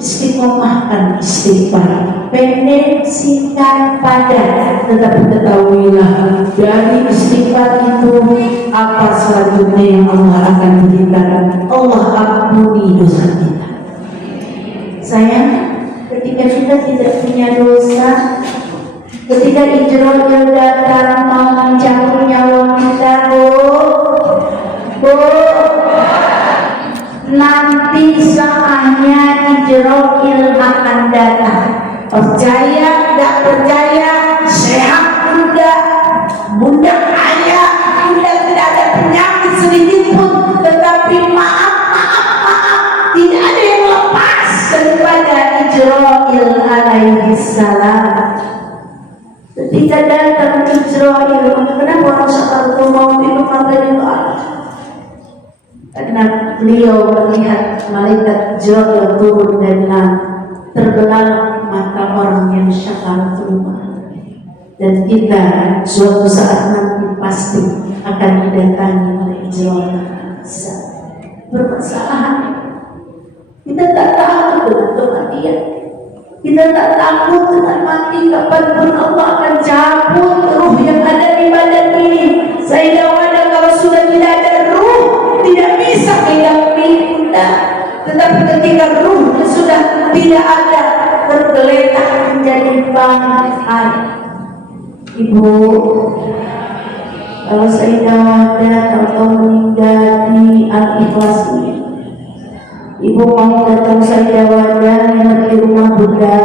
istiqomahkan istighfar. Pendek, singkat, padat, tetapi ketahuilah dari istighfar itu apa selanjutnya yang Allah akan berikan. Allah ampuni dosa kita. Sayang, ketika kita tidak punya dosa, ketika Ijra'il datang mau mencabut nyawa kita, nanti saatnya Ijra'il akan datang. Percaya, tidak percaya, sehat tidak, bunda kaya, bunda tidak ada penyakit sedikit pun, tetapi maaf, tidak ada yang lepas daripada Ijra'il alaihi salam. Ketika datang Ijra'il, kenapa orang sakaratul maut itu matanya doa? Karena beliau melihat malaikat Ijra'il turun dari langit, terbelalak mata orang yang sakaratul maut. Dan kita suatu saat nanti pasti akan didatangi oleh Ijra'il alaihi salam. Permasalahan kita tak tahu dengan kematian. Kita tak takut dengan mati, kapanpun Allah akan cabut ruh yang ada di badan ini. Sayyidah Wanda kalau sudah tidak ada ruh, tidak bisa pegang bunda. Tetapi ketika ruhnya sudah tidak ada, tergeletak menjadi bangkai. Ibu, kalau Sayyidah Wanda atau meninggal di Al-Ikhlas ini, Ibu mau datang Sayyidah Wanda yang di rumah Bunda?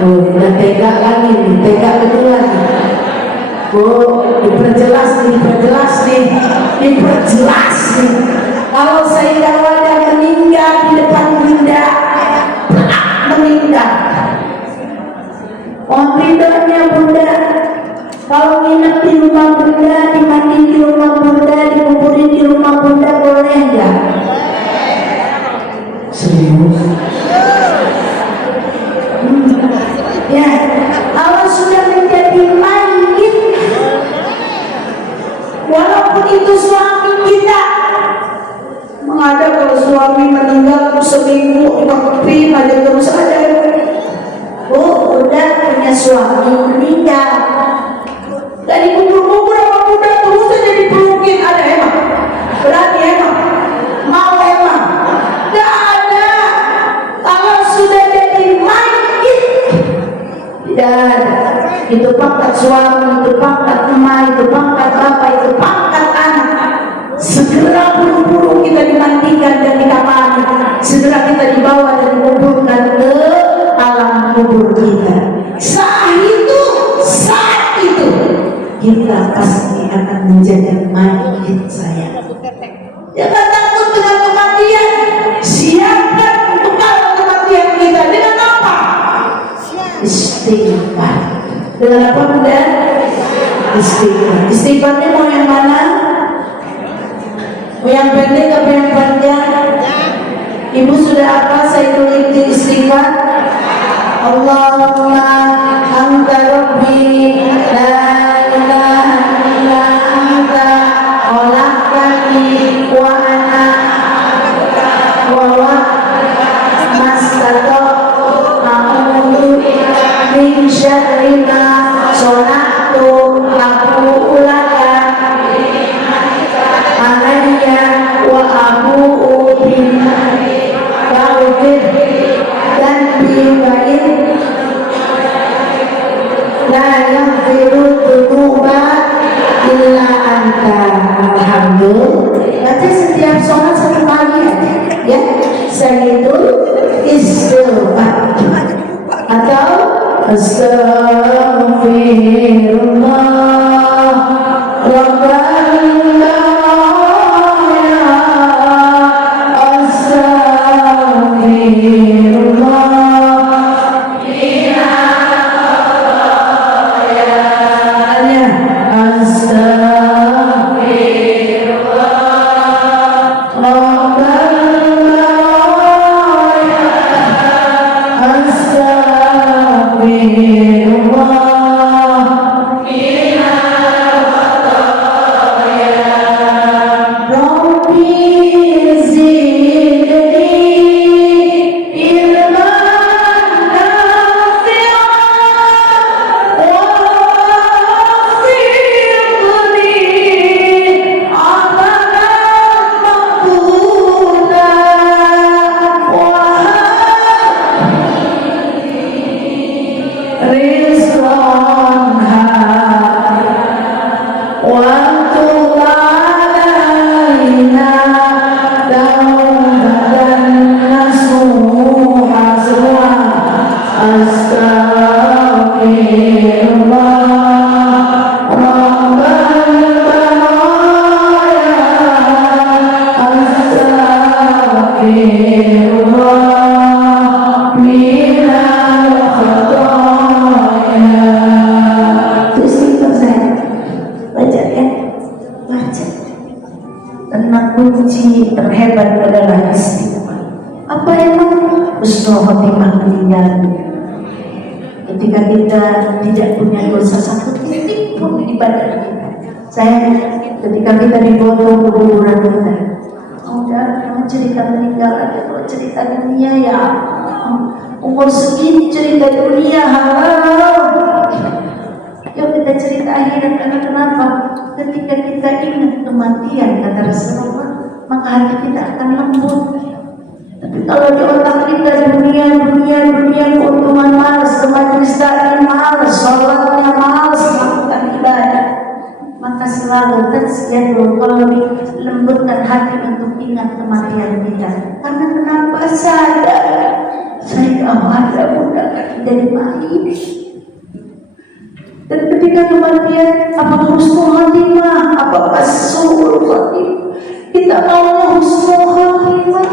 Bunda tegak lagi, tegak betul lagi. Bu, diperjelas nih. Kalau Sayyidah Wanda meninggal di depan Bunda, meninggal. Mohon ridhonya Bunda. Kalau nginep di rumah Bunda, dimandi di rumah Bunda, dikuburin di rumah Bunda, boleh enggak? Serius? Ya, kalau sudah menjadi mayit, walaupun itu suami kita, ada kalau suami meninggal terus seminggu dipakepin aja terus ada. Oh, udah punya suami meninggal, dan dikubur-kubur sama Bunda terus aja dipelukin, ada emang? Berarti emang? Mau emang? Gak ada. Kalau sudah jadi mayit, tidak ada. Itu pangkat suami, itu pangkat emak, itu pangkat bapak, itu pangkat anak. Segera buru-buru kita dimandikan dan dikafani, segera kita dibawa dan dikuburkan ke alam kubur kita. Saat itu kita pasti akan menjadi mayit saya. Jangan takut dengan kematian. Siapkan untuk kematian kita dengan apa? Istighfar. Dengan apa Bunda? Istighfar. Istighfarnya mau yang mana? Mau yang pendek atau yang panjang? Ibu sudah apa saya tulis di istighfar? Allahumma anta rabbi la ilaha illa anta khalaqtani wa ana wa mastata'tu a'udzu min syarri ma sana'tu aqulu laka alayya wa abu'u bi dan biwain la yaghfiru dzunuba illa anta. Alhamdulillah. Baca setiap sholat satu kali aja, ya. Sayyidul istighfar atau astaghfirullah rabbana kunci terhebat adalah istighfar. Apa emang husnul khotimah meninggal? Ketika kita tidak punya dosa satu titik pun di badan kita. Saya ketika kita dibawa ke kuburan kita, udah cerita meninggal aja, kalau cerita dunia ya umur segini cerita dunia haram. Yuk kita cerita akhirat, karena kenapa? Ketika kita ingat kematian, kata Rasulullah, maka hati kita akan lembut. Tapi kalau di otak kita dunia, keuntungan malas, ke majelis taklim malas, sholatnya malas, melakukan ibadah, maka selalu tazkiyah qalbi, lembutkan hati untuk ingat kematian kita. Karena kenapa? Sadar saya ada mudah jadi mati. Dan ketika kematian, apa husnul khatimah, apa su'ul khatimah? Kita maunya husnul khatimah.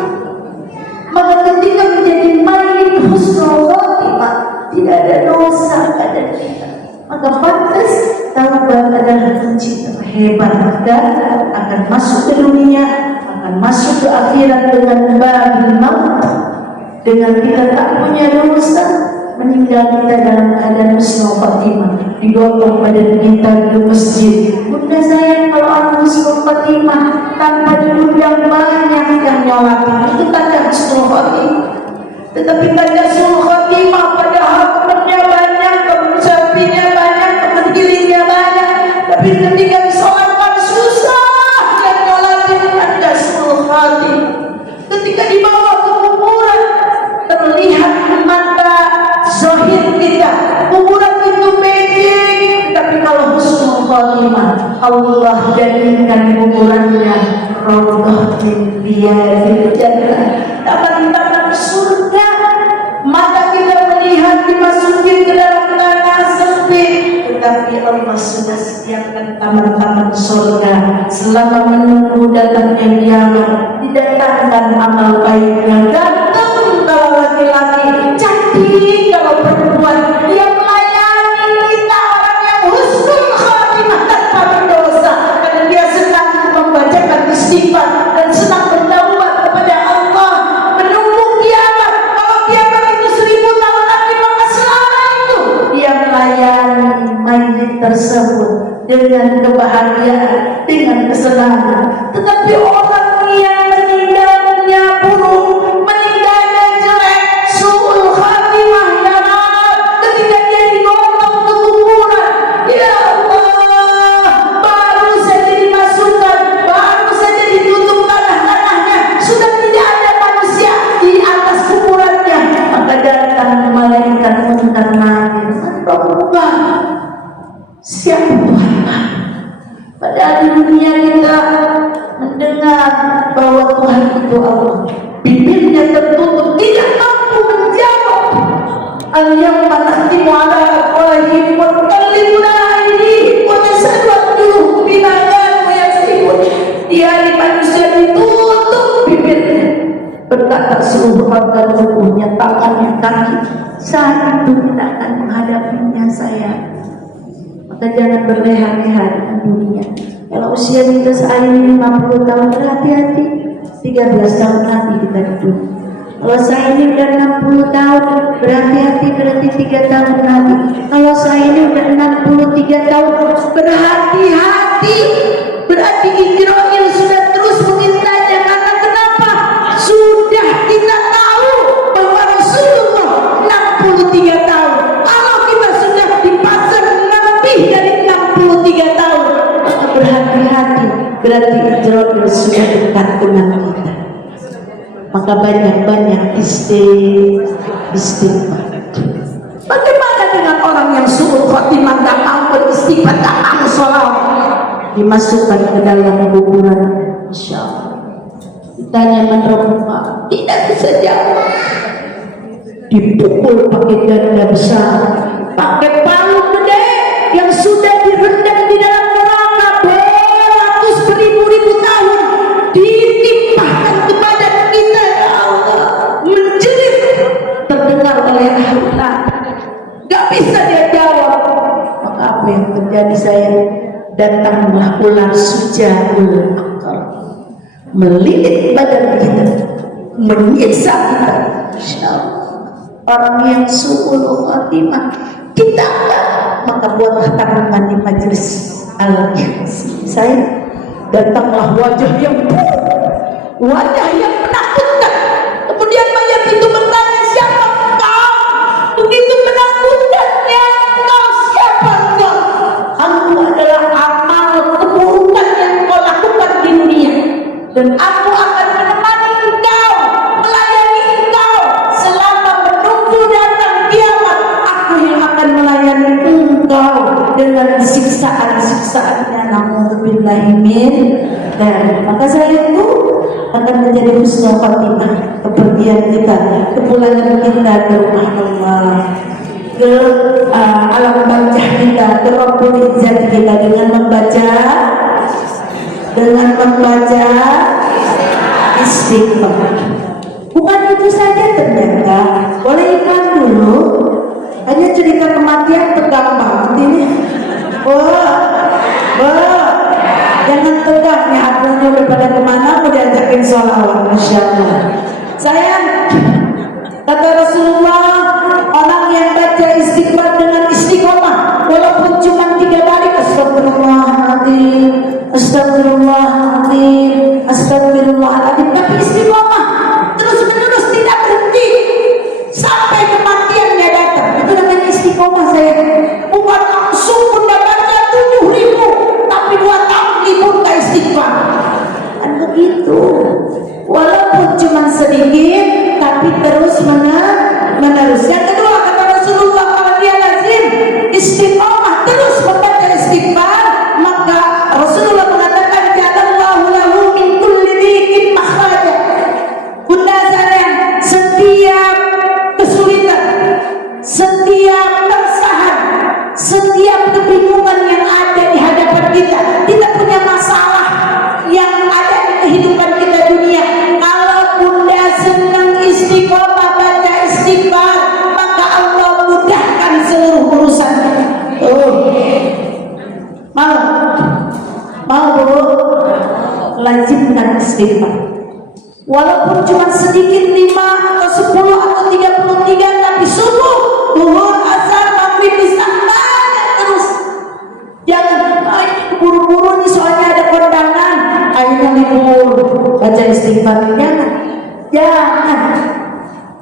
Maka ketika menjadi mayit husnul khatimah, tidak ada dosa pada kita. Maka pantas taubat adalah kunci terhebat, dan akan masuk ke dunia, akan masuk ke akhirat dengan babil maut, dengan kita tak punya dosa, meninggal kita dalam keadaan husnul khatimah, digotong badan kita ke masjid. Bunda sayang, kalau orang husnul khatimah tanpa diundang banyak yang nyolatin, itu tanda husnul khatimah. Tetapi tanda husnul khatimah padahal temannya banyak, teman sapinya banyak, teman gilingnya banyak, tapi ketika disolatkan susah yang nyolatin, tanda husnul khatimah. Ketika dibawa ke kuburan terlihat mata zahir kita, kuburan itu pendek, tapi kalau husnul khatimah, Allah jadikan kuburannya raudhah min riyadil jannah, taman-taman surga. Mata kita melihat dimasukin ke dalam tanah sempit, tetapi Allah sudah sediakan taman-taman surga selama menunggu datangnya kiamat. Didatangkan amal baiknya, datang kalau laki-laki, cantik kalau perempuan, yang melayani kita orang yang husnul khatimah tanpa berdosa, karena dia senang membacakan istighfar dan senang bertaubat kepada Allah, menunggu kiamat. Kalau kiamat itu 1000 tahun lagi, maka selama itu dia melayani mayit tersebut dengan kebahagiaan, dengan kesenangan. Tetapi orang yang meninggalnya buruk, meninggalnya jelek, su'ul khatimah, ya Rab, ketika dia digotong ke kuburan, ya Allah, baru saja dimasukkan, baru saja ditutup tanah-tanahnya, sudah tidak ada manusia di atas kuburannya, maka datang malaikat munkar nakir, Rabbah, siapa Tuhan? Padahal di dunia kita mendengar bahwa Tuhan itu Allah, bibirnya tertutup, tidak mampu menjawab. Al-yawma nakhtimu ala afwahihim wa tukallimuna aydihim wa nashhadu arjuluhum bima kanu yaksibun. Di hari manusia ditutup bibirnya, berkata seluruh organ tubuhnya, tangannya, kaki, saat itu kita akan menghadapinya sayang. Maka jangan berleha-leha dengan dunia. Kalau usia kita saat ini 50 tahun, berhati-hati. 13 tahun lagi kita hidup. Kalau saya ini udah 60 tahun, berhati-hati, berarti 3 tahun lagi. Kalau saya ini udah 63 tahun, berhati-hati, berarti Israel sudah terus mengintanya. Karena kenapa? Sudah kita tahu bahwa Rasulullah 63 tahun. Kalau kita sudah dipasang lebih dari 63 tahun, maka berhati-hati, berarti Israel sudah dekat dengan kita. Maka banyak-banyak istighfar. Bagaimana dengan orang yang su'ul khatimah, tak mau beristighfar, tak mau sholat, dimasukkan ke dalam kuburan? Masya Allah. Ditanya menerima, tidak bisa jawab. Dipukul pakai ganda besar, pakai palu gede yang sudah direndam di dalam neraka beratus beribu-ribu tahun, ditimpahkan ke badan kita, ya Allah, menjerit, terdengar oleh Allah, gak bisa dia jawab. Maka apa yang terjadi sayang? Datanglah ular sujaul akal, melilit badan kita, menyiksa kita. Insya Allah. Orang yang su'ul khatimah kita enggak, maka buatlah tanaman di majelis al-ikhlas. Saya datanglah wajah yang buruk, wajah yang saatnya naudzubillahi min dan maka saya itu akan menjadi husnul khotimah kepergian kita, kepulangan kita ke rumah Allah, ke alam barzah kita, ke Rabbul Izzat kita dengan membaca istighfar. Bukan itu saja ternyata, boleh iklan dulu. Hanya cerita kematian tegang banget ini. Jangan tegang nih, hatinya udah pada kemana, mau diajakin sholawat, Masya Allah. Sayang, kata Rasulullah, orang yang baca istighfar dengan istiqomah, walaupun cuma 3 kali, astagfirullahaladzim, astagfirullahaladzim, astagfirullahaladzim, tapi istiqomah terus menerus tidak berhenti sampai kematiannya datang. Itu namanya istiqomah. Saya bukan langsung Bunda baca 7.000 tapi 2 tahun Bunda istighfar, kan begitu. Walaupun cuma sedikit tapi terus menerus. Yang kedua kata Rasulullah, kalau dia lazim istiqomah terus membaca istighfar, maka Rasulullah mengatakan ja'alallahu lahu min kulli dhiqin makhraja. Bunda sayang, setiap kesulitan, setiap keresahan, setiap kebingungan yang ada di hadapan kita punya masalah yang ada di kehidupan kita dunia, kalau Bunda senang istiqomah baca istighfar, maka Allah mudahkan seluruh urusan. Mau Bu? Lazimkan istighfar. Walaupun cuma sedikit, 5 atau 10 atau 33, tapi subuh, zuhur, asar, maghrib, isya banyak terus. Jangan buru-buru nih soalnya ada kondangan, akhirnya libur, baca istighfar.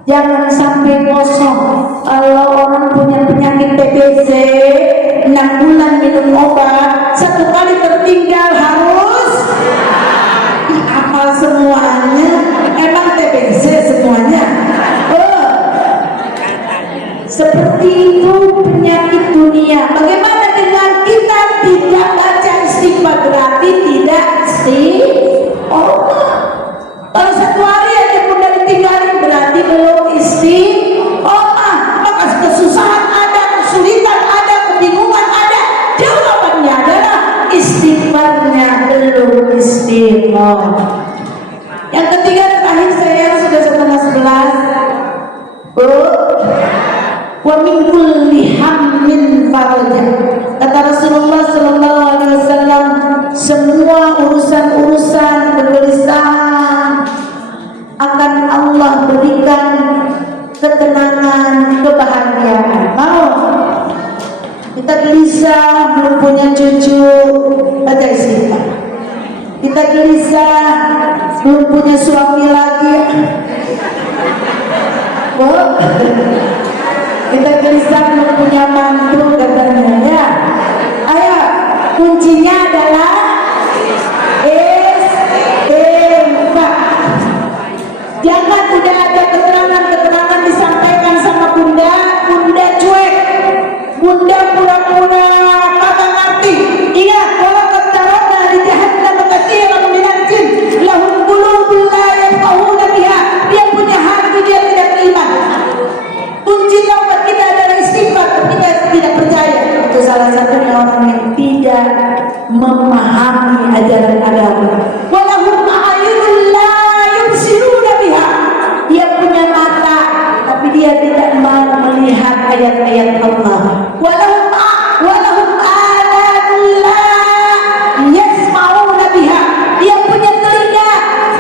Jangan sampai kosong. Kalau orang punya penyakit TBC 6 bulan minum obat, 1 kali tertinggal harus hafal semuanya. Emang TBC semuanya? Seperti itu penyakit dunia. Bagaimana dengan kita tidak baca istighfar? Berarti tidak istiqomah. Kalau 1 hari aja Bunda ditinggalin, berarti belum istiqomah. Maka kesusahan ada, kesulitan ada, kebingungan ada, jawabannya adalah istighfarnya belum istiqomah. Yang ketiga terakhir, saya sudah 11. Wa min kulli hammin farajah. Kata Rasulullah sallallahu alaihi wasallam, semua urusan-urusan kegelisahan akan Allah berikan ketenangan, kebahagiaan. Mau? Kita gelisah belum punya cucu, baca istighfar. Kita gelisah belum punya suami lagi, kita gelisah belum punya mantu katanya, ya. Ayo, kuncinya adalah istighfar. Jangan udah ada keterangan disampaikan sama Bunda cuek, Bunda pura-pura kagak ngerti. Ingat, kalau ketarana di jahannam katsiran minal jin lahum qulubun la yafqahuna biha. Dia punya hati, dia tidak beriman. Kunci taubat kita adalah istighfar. Kita tidak percaya. Itu salah satunya orang yang tidak memahami ajaran agama. Walahum a'yunun la yubsiruna biha. Dia punya mata, tapi dia tidak mau melihat ayat-ayat Allah. Walahum adanun la yasma'una biha. Dia punya telinga,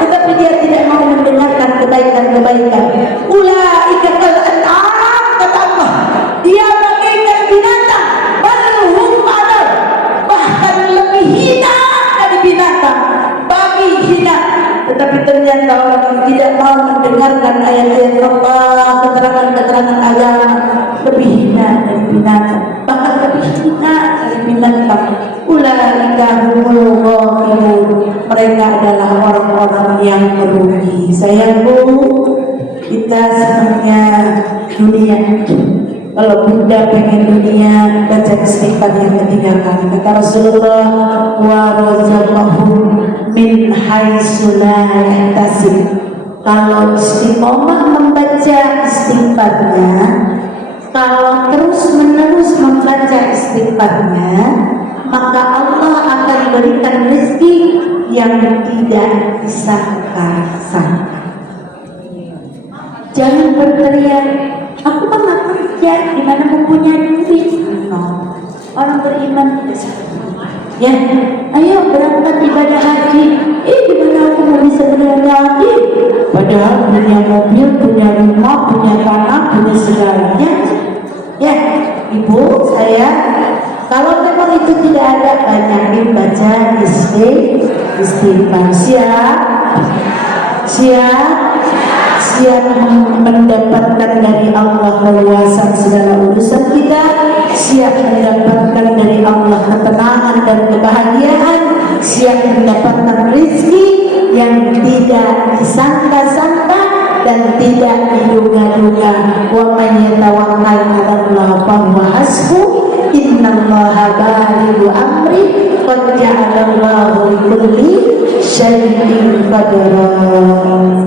tetapi dia tidak mau mendengarkan kebaikan-kebaikan. Ulaika kal an'am, kata Allah. Dia bagaikan binatang, balhum adal, bahkan lebih hina dari binatang, babi hina. Tetapi ternyata orang yang tidak mau mendengarkan ayat-ayat Allah, keterangan-keterangan agama, lebih hina dari binatang, bahkan lebih hina dari binatang. Ulaika humul ghafilun. Mereka adalah orang-orang yang merugi. Sayangku, kita senangnya dunia. Kalau Bunda pengen dunia, baca istighfar yang ketiga kali. Kata Rasulullah, wa razaqahum min haitsu la yahtasib. Kalau istiqomah membaca istighfarnya, kalau terus-menerus membaca istighfarnya, maka Allah akan berikan rezeki yang tidak disangka-sangka. Jangan berteriak, aku mah nggak kerja, di mana mempunyai duit. No. Orang beriman tidak seperti itu. Ya, ayo berangkat ibadah haji. Di mana aku mau bisa beribadah haji? Padahal punya mobil, punya rumah, punya tanah, punya segalanya. Ya, ibu, saya, kalau memang itu tidak ada, banyakin baca istighfar. Siap mendapatkan dari Allah keluasan segala urusan kita, siap mendapatkan dari Allah ketenangan dan kebahagiaan, siap mendapatkan rezeki yang tidak disangka-sangka dan tidak diduga-duga. Wa man yatawakkal 'alallahi fa huwa hasbuh, innallaha balighu amri, qad ja'alallahu likulli syai'in qadara.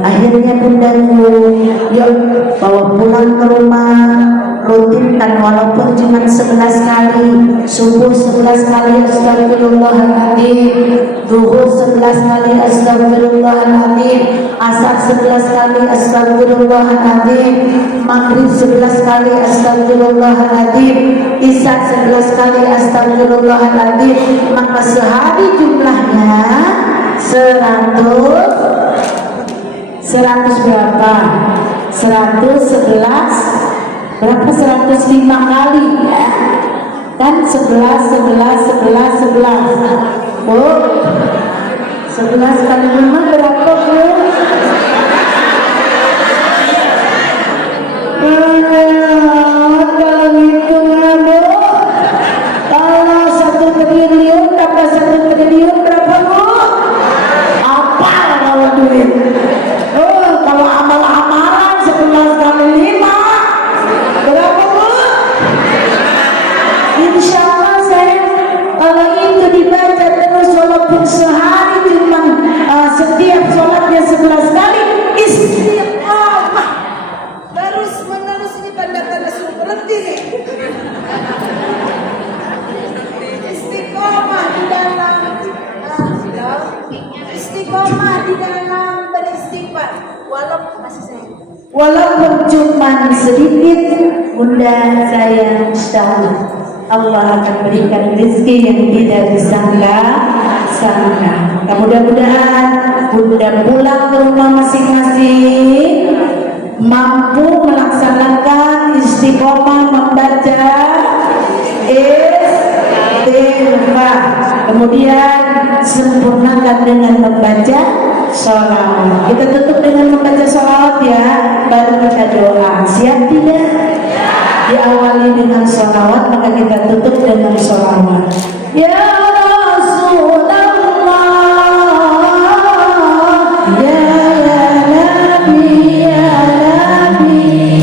Akhirnya bundaku, yuk bawa pulang ke rumah, rutinkan walaupun cuma 11 kali. Subuh 11 kali astagfirullahaladzim, zuhur 11 kali astagfirullahaladzim, asar 11 kali astagfirullahaladzim, maghrib 11 kali astagfirullahaladzim, isya 11 kali astagfirullahaladzim. Maka sehari jumlahnya 100 berapa? 111 berapa? 105 kali ya kan? 11 Bu, 11 kali 5 berapa Bu? Kalau hitungan Bu, kalau 1 triliun tambah 1 triliun berapa Bu? Apa kalau duit? Kalau amal-amalan 11 kali 5 berapa Bu? Insya Allah saya, kalau itu dibaca terus walaupun sehari cuma setiap sholatnya 11 kali istiqomah, terus menerus. Ini tanda-tanda suruh berhenti nih. Istiqomah di dalam beristighfar, walaupun cuma sedikit. Bunda saya insya Allah akan berikan rezeki yang tidak disangka-sangka. Mudah-mudahan Bunda pulang ke rumah masing-masing mampu melaksanakan istiqomah membaca istighfar, kemudian sempurnakan dengan membaca sholawat. Kita tutup dengan membaca sholawat ya, baru kita doa. Siap tidak? Diawali dengan sholawat, maka kita tutup dengan sholawat. Ya Rasulullah, ya Nabi, ya Nabi,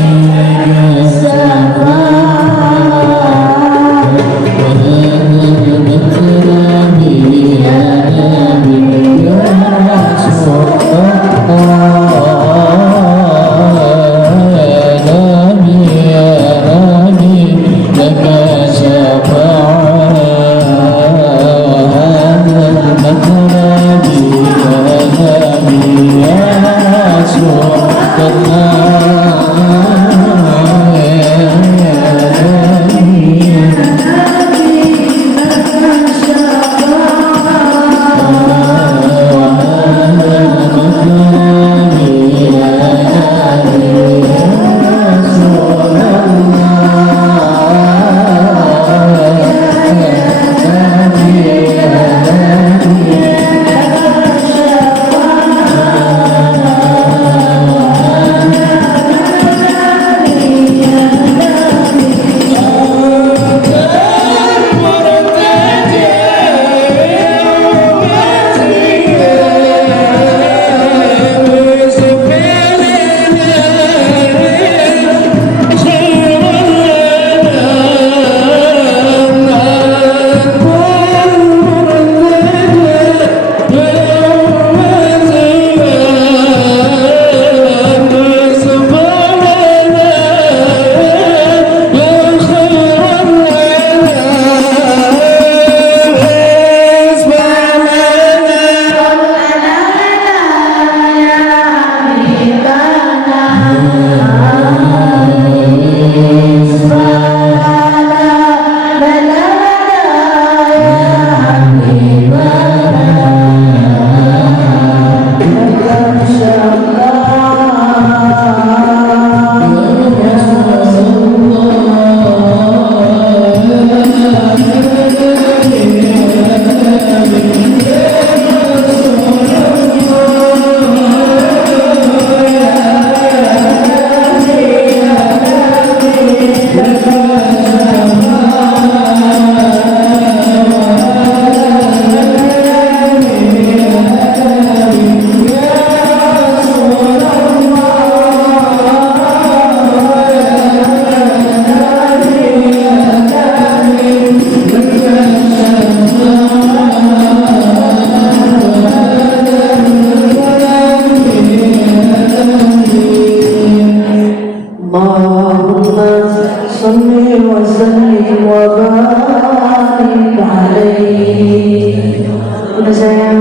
Teman-teman saya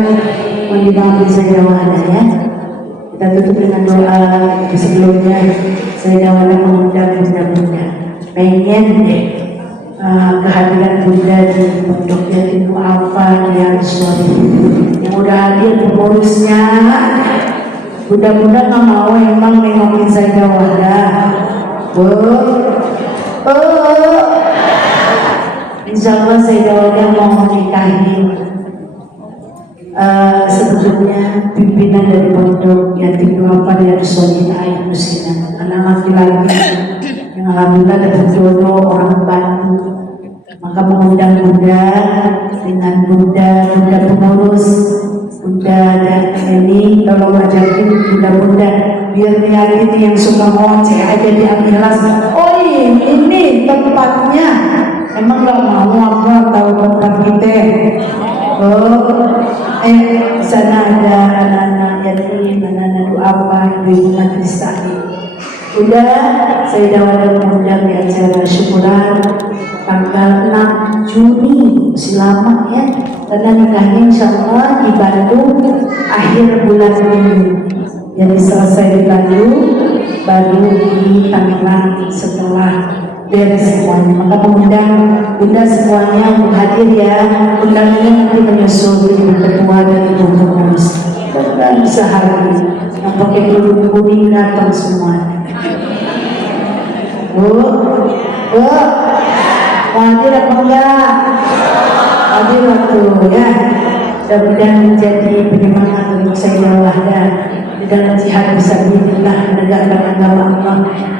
mau dibangun saya wahana ya. Kita tutup dengan doa. Sebelumnya saya wahana mengundang bunda-bunda. Pengen deh kehadiran bunda di pondok yatim duafa yang suami yang udah hadir pengurusnya. Bunda-bunda nggak mau emang nengokin saya wahana. Insya Allah saya mau nikahin sebetulnya pimpinan dari pondok yatim duafa yang Solihin Ain Muslimin, anak laki-laki yang alhamdulillah dapat jodoh orang Bandung. Maka mengundang bunda dengan bunda pengurus, bunda dan ini tolong ajarin bunda biar yakin yang suka ngoceh aja diambil las. Oh ini tempatnya. Emang gak mau apa tahu tempat kita? Sana ada anak-anak yatim, anak-anak apa, ibu majelis taklim. Udah, saya dah mengundang di acara syukuran tanggal 6 Juni, masih lama ya. Karena nikahnya insya Allah di Bandung akhir bulan ini. Jadi selesai di Bandung, baru di Tangerang setelah beres semuanya. Maka mengundang bunda semuanya untuk hadir ya. Undangnya nanti menyusul dengan ketua dan ibu pengurus. Dan bisa hadir yang pakai kerudung kuning datang semuanya. Hadir apa enggak? Hadir waktu ya. Mudah-mudahan menjadi penyemangat untuk saya wahda di dalam jihad fisabilillah menegakkan agama Allah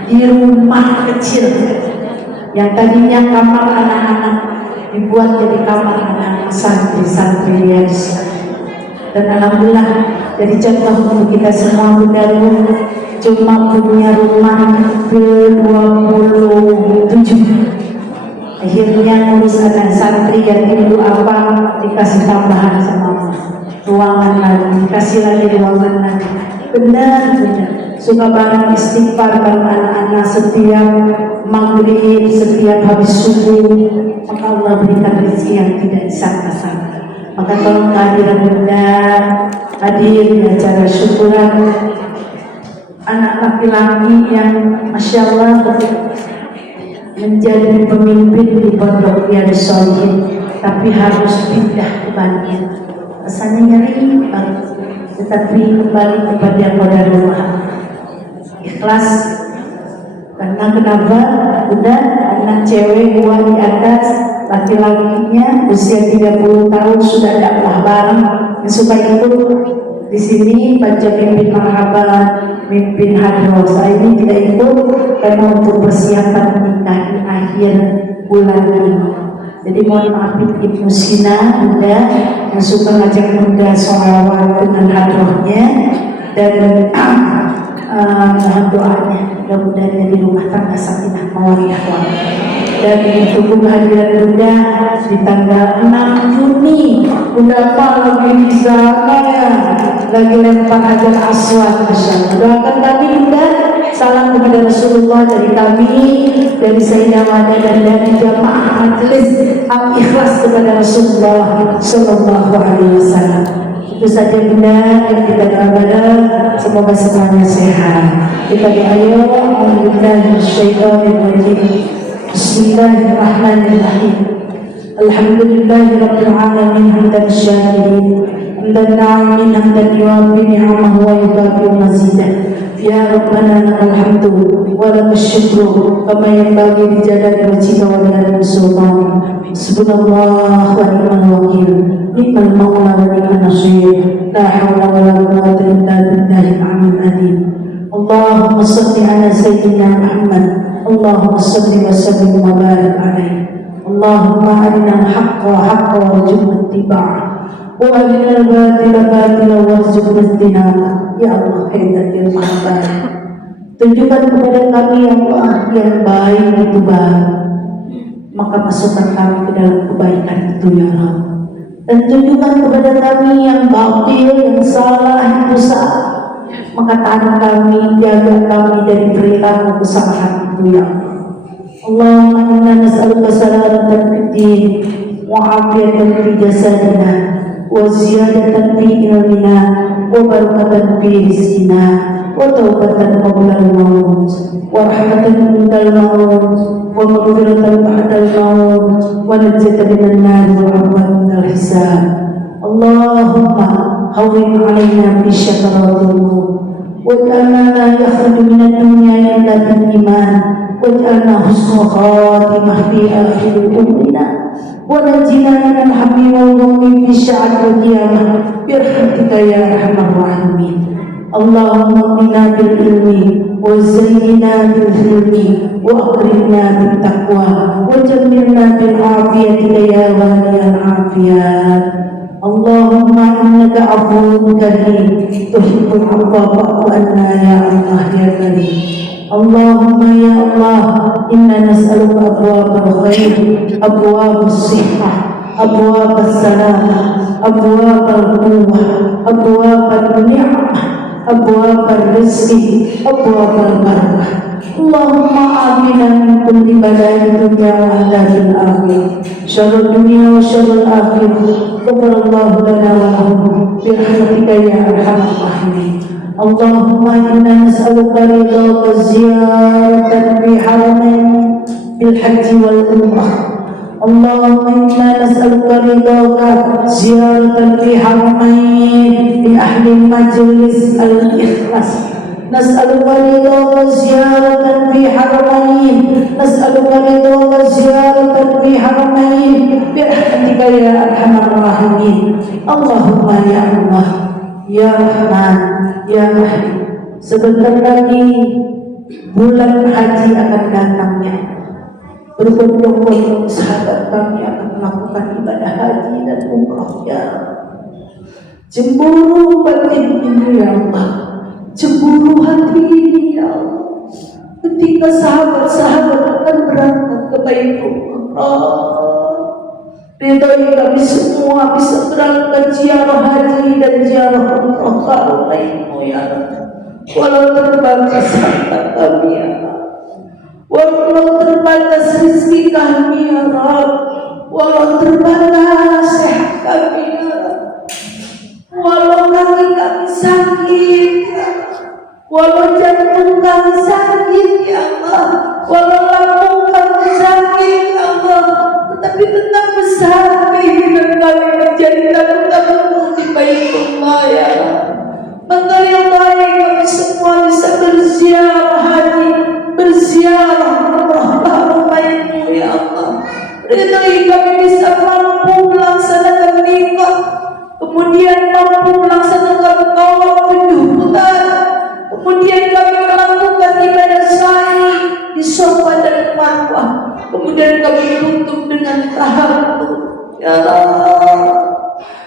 di rumah kecil yang tadinya kamar anak-anak dibuat jadi kamar anak santri-santri biasa. Dan alhamdulillah jadi contoh untuk kita semua baru cuma punya rumah ke-27. Akhirnya ngurus anak santri yang itu apa dikasih tambahan sama ruangan lagi, dikasih lagi ruangan lagi. Benar. Suka barang istighfar bareng anak-anak setiap maghrib, setiap habis subuh. Maka Allah berikan rezeki yang tidak disangka-sangka. Maka tolong kehadiran bunda hadir di acara syukuran anak laki-laki yang masya Allah menjadi pemimpin di pondok yang Solihin, tapi harus pindah ke Bandung. Rasanya nyeri banget, tetapi kembali kepada qadarullah. Ikhlas. Karena kenapa? Udah anak cewek gua di atas, laki-lakinya usia 30 tahun sudah dakwah bareng, yang suka ikut di sini baca mimpin marhaban, mimpin hadroh. Saya ini tidak ikut karena untuk persiapan nikah di akhir bulan ini. Jadi mohon maaf Ibu Sina, bunda yang suka ngajak bunda sholawat dengan hadrohnya dan mohon doanya mudah-mudahan di rumah tangga sakinah mawaddah warahmah. Dan ditunggu kehadiran bunda di tanggal 6 Juni. Bunda apa lagi di sana ya, lagi lempar hajar aswad bersama. Doakan kami bunda, salam kepada Rasulullah dari kami, dari Sayyidah Wada dan dari jamaah majelis Al-Ikhlas kepada Rasulullah Sallallahu Alaihi Wasallam. Itu saja bunda yang kita doakan, semoga semuanya sehat. Kita doa alhamdulillah syaitanir rajim. Bismillahirrahmanirrahim. Alhamdulillahirabbil alamin hamdan syakirin. Hamdan na'imin hamdan yuwafi ni'amahu wa yukafi mazidah. Ya Rabbana lakal hamdu wa lakal syukru kama yanbaghi li jalali wajhika wa li sultan. Subhanallah wa ni'mal wakil, ni'mal maula wa ni'man nasir. La hawla wa la quwwata illa billahil aliyyil azim. Allahumma shalli ala sayyidina Muhammad. Allahumma shalli wa sallim wa barik alaihi. Allahumma arina al-haqqa haqqa warzuqna ittiba'ah wa arina al-batila batila warzuqna ijtinabah. Ya Allah, Haydatil Mahabad, tunjukkan kepada kami yang Allah yang baik itu baik, maka masukkan kami ke dalam kebaikan itu ya Allah. Dan tunjukkan kepada kami yang batil, yang salah itu salah, maka tahan kami, jaga kami dari perilaku kesalahan itu ya Allah. Allahumma inna nas'aluka salamatan fid din wa afiyatan fi jasadina وزيادة في علمنا وبركة في رزقنا وتوبة قبل الموت ورحمة عند الموت ومغفرة بعد الموت ونجاة من النار وعفوا من الحساب. اللهم هون علينا في شكرات الموت واجعلنا لا يخرج من الدنيا إلا بالإيمان واجعلنا حسن خاتمة في آخر أمرنا ونجنا من الهم والغم في الشعب والقيامة برحمتك يا أرحم الراحمين. اللهم اغننا بالعلم وزينا بالحلم وأكرمنا بالتقوى وجملنا بالعافية يا والي العافيات. اللهم إنك عفو كريم تحب العفو فاعف عنا يا الله يا كريم. اللهم يا الله إنا نسألك أبواب الخير أبواب الصحة أبواب السلامة أبواب القوة أبواب النعمة أبواب الرزق أبواب البركة. اللهم آمنا من كل بلاء الدنيا وعذاب الآخرة شر الدنيا وشر الآخرة غفر الله لنا ولهم برحمتك يا أرحم الراحمين. اللهم إنا نسألك رضاك زيارة في حرمين بالحج والعمرة. اللهم إنا نسألك رضاك زيارة في حرمين لأهل المجلس الإخلاص. نسألك رضاك زيارة في حرمين نسألك رضاك زيارة في حرمين برحمتك يا أرحم الراحمين. اللهم يا الله ya Rahman ya Rahim, sebentar lagi bulan haji akan datangnya. Berbondong-bondong sahabat kami akan melakukan ibadah haji dan umrah ya. Cemburu batin ini ya Allah, cemburu hati ini ya Allah. Ketika sahabat-sahabat akan berangkat ke Baitullah, ridhoi kami semua bisa berangkat ziarah haji dan ziarah umrah karena-Mu ya Allah. Walau terbatas harta kami ya Allah, walau terbatas rezeki kami ya Allah, walau terbatas sehat kami ya Allah, walau kaki kami sakit ya Allah, walau jantung kami sakit ya Allah, walau lambung kami sakit ya Allah, tetapi tetap besar keinginan kami menjadikan tamu di Baitullah ya Allah. Maka yang baik kami semua bisa berziarah haji, berziarah umrah karena-Mu ya Allah. Ridhoi kami bisa mampu melaksanakan nikah, kemudian mampu melaksanakan tawaf 7 putaran, kemudian kami melakukan ibadah sa'i di Safa dan Marwah, kemudian kami tutup dengan tahallul ya Allah.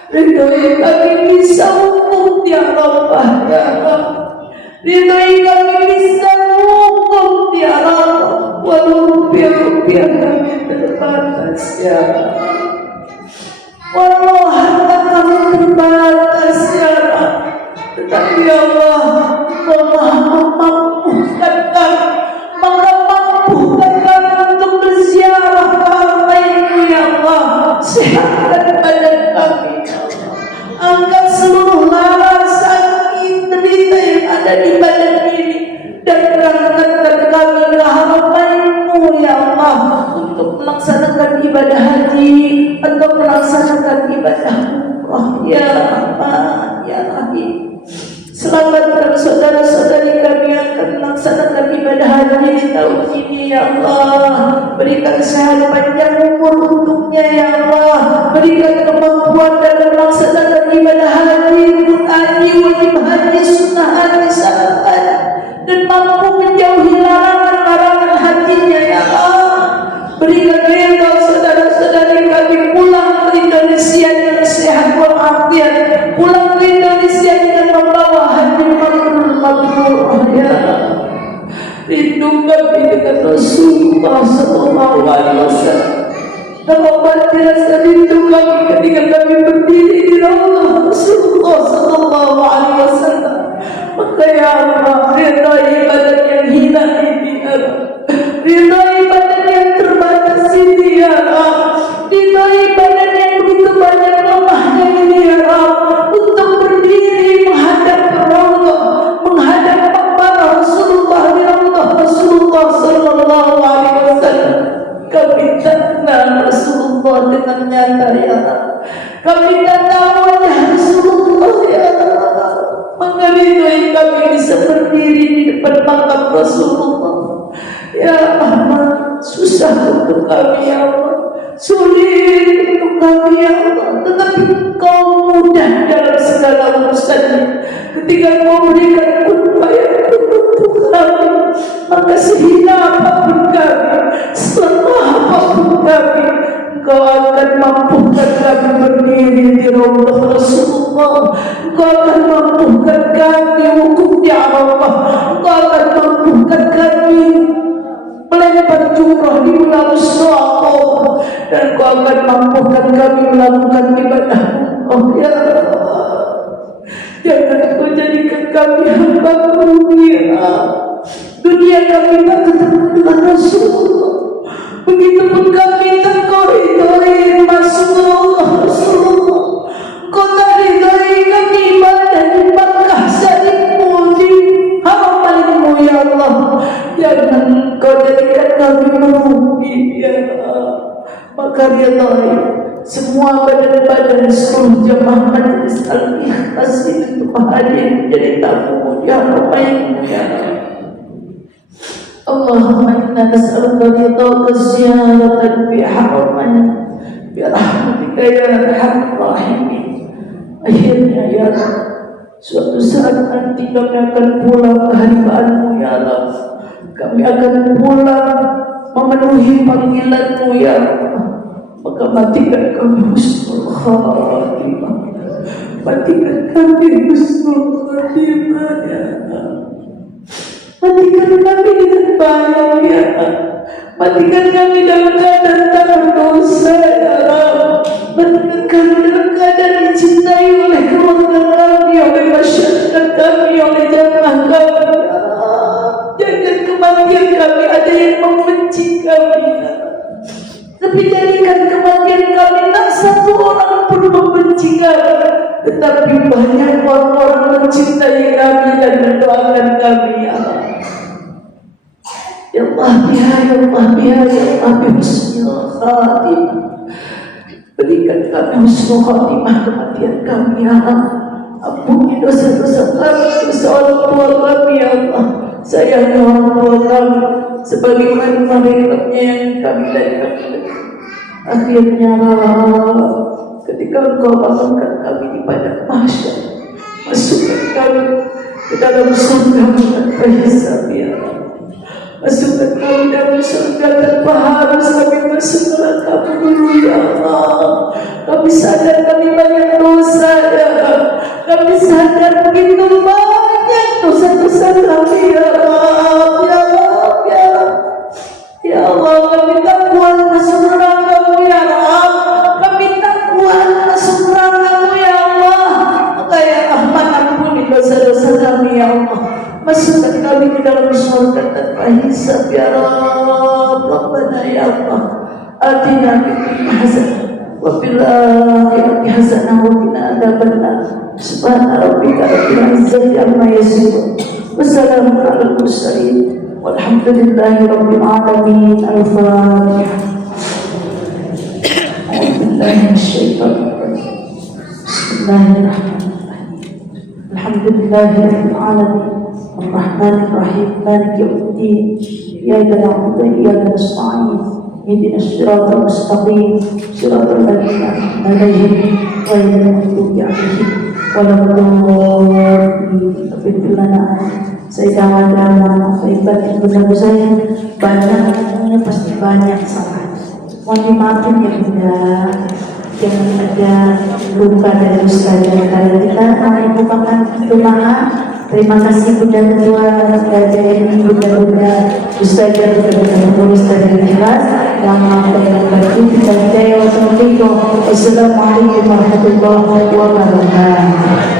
Ridhoi kami bisa hukum ya Allah ya Allah. Ridhoi kami bisa hukum ya Allah, walau rupiah kami terbatas ya Allah, walau harta kami terbatas ya Allah, tetapi ya Allah memampukan kami, mengampukan kami untuk berziarah karena-Mu ya Allah. Sehatkan badan kami ya Allah, angkat seluruh lara sakit derita yang ada di badan ini dan berangkatkan kami ke harapan-Mu ya Allah untuk melaksanakan ibadah haji atau melaksanakan ibadah umrah ya Rahman ya Rahim. Selamatkan saudara-saudari kami yang akan melaksanakan ibadah haji di tahun ini ya Allah. Berikan sehat panjang umur untuknya ya Allah. Berikan kemampuan dalam melaksanakan ibadah haji, rukun haji, wajib haji, sunnah haji, syarat haji, dan mampu menjauhi larangan-larangan hajinya ya Allah. Berikan ridha saudara-saudari kami pulang ke Indonesia dengan sehat walafiat, pulang ke Indonesia dengan membawa haji mabrur ya Allah. Rindu kami dengan Rasulullah sallallahu alaihi wasallam. Taubat rasa rindu kami ketika kami berdiri di raudhah Rasulullah sallallahu alaihi wasallam. Maka ya Allah, ridha ibadah yang hina ini ya Allah, ridha ibadah yang terbatas ini ya Allah, ridha ibadah yang begitu banyak lemahnya ini ya yang nyata ya Allah. Kami tak tahu ya Rasulullah ya Allah. Maka ridhoi kami bisa berdiri di depan makam Rasulullah. Ya Allah, susah untuk kami ya Allah, sulit untuk kami ya Allah, tetapi Kau mudah dalam segala urusannya. Ketika Kau berikan upaya untuk kami, maka sehina apapun kami, selemah apapun kami, Engkau akan mampukan kami berdiri di Raudhah Rasulullah. Engkau akan mampukan kami wukuf di Arafah. Engkau akan mampukan kami melempar jumrah di bulan Syawal, dan Kau akan mampukan kami melakukan ibadah. Oh ya Allah, jangan Kau jadikan kami hamba dunia. Dunia kami tak ketemu dengan Rasulullah. Begitupun kami tak Kau ridhoi Rasulullah. Kau tak ridhoi kami ibadah di Makkah salibmu, di harapanmu ya Allah. Jangan Kau jadikan kami merugi ya Allah. Maka ridhoi semua badan-badan seluruh jemaah Majelis Al-Ikhlas untuk hadir menjadi tamu di harapanmu ya Allah. Allahumma inna nas'aluka ridhaka ziyaratan fi haraman bi rahmatika ya arhamar rahimin. Akhirnya ya Allah, suatu saat nanti kami akan pulang ke hamba-Mu ya Allah. Kami akan pulang memenuhi panggilan-Mu ya Allah. Maka matikan kami husnul khatimah. Matikan kami husnul khatimah ya Allah. Matikan kami dengan baik ya Allah. Matikan kami dalam keadaan tak berdosa ya Allah. Matikan kami dalam keadaan dicintai oleh keluarga kami, oleh masyarakat kami, oleh jamaah kami ya Allah. Jangan kematian kami ada yang membenci kami ya Allah. Tapi jadikan kematian kami tak satu orang pun membenci kami, tetapi banyak orang-orang mencintai kami dan mendoakan kami ya Allah. Ya Allah, ya Allah, ya Allah, husnul khatimah. Berikan kami husnul khatimah kematian kami ya Allah. Ampuni dosa-dosa kami, dosa orang tua kami ya Allah. Sayangi orang tua kami sebagaimana mereka yang kami dan kami. Akhirnya ketika Engkau bangunkan kami di padang mahsyar, masukkan kami ke dalam surga tanpa hisab ya Allah. Masukkan kami dalam surga tanpa harus kami masuk neraka dulu ya Allah. Kami sadar kami banyak dosa ya Allah. Kami sadar begitu banyak dosa-dosa kami ya Allah. Ya Allah, ya Allah, ya Allah, kami tak kuat masuk neraka-Mu ya Allah. Kami tak kuat masuk neraka-Mu ya Allah. Maka ya Rahman, ampuni dosa-dosa kami ya Allah. Masukkan kami ke dalam surga tanpa hisab ya Rabb. Rabbana ya Allah, atina fid dunya hasanah wa fil akhirati hasanah wa qina adzabannar. Subhana rabbika rabbil izzati amma yasifun wa salamun alal mursalin walhamdulillahi rabbil alamin. Al-Fatihah. A'udzubillahi minasyaitonir rajim. Bismillahirrahmanirrahim. Alhamdulillahi rabbil alamin. Ar-Rahmanir Rahim, Maliki Yawmiddin. Iyyaka na'budu wa iyyaka nasta'in. Ihdinas siratal mustaqim, siratal ladzina an'amta 'alaihim ghairil maghdubi 'alaihim waladdallin. Ighfir lana. Saya jangan lama kaibat ibu saya banyak, pasti banyak salah. Mohon dimaafin ya Bunda. Jangan ada luka dari ustazah antara kita. Mengumpulkan doa. Terima kasih Bunda Ketua KJRI, Bunda Ustazah, Bunda Tulis dari Ikhlas yang menyampaikan bagi kita. Wassalamualaikum warahmatullahi wabarakatuh.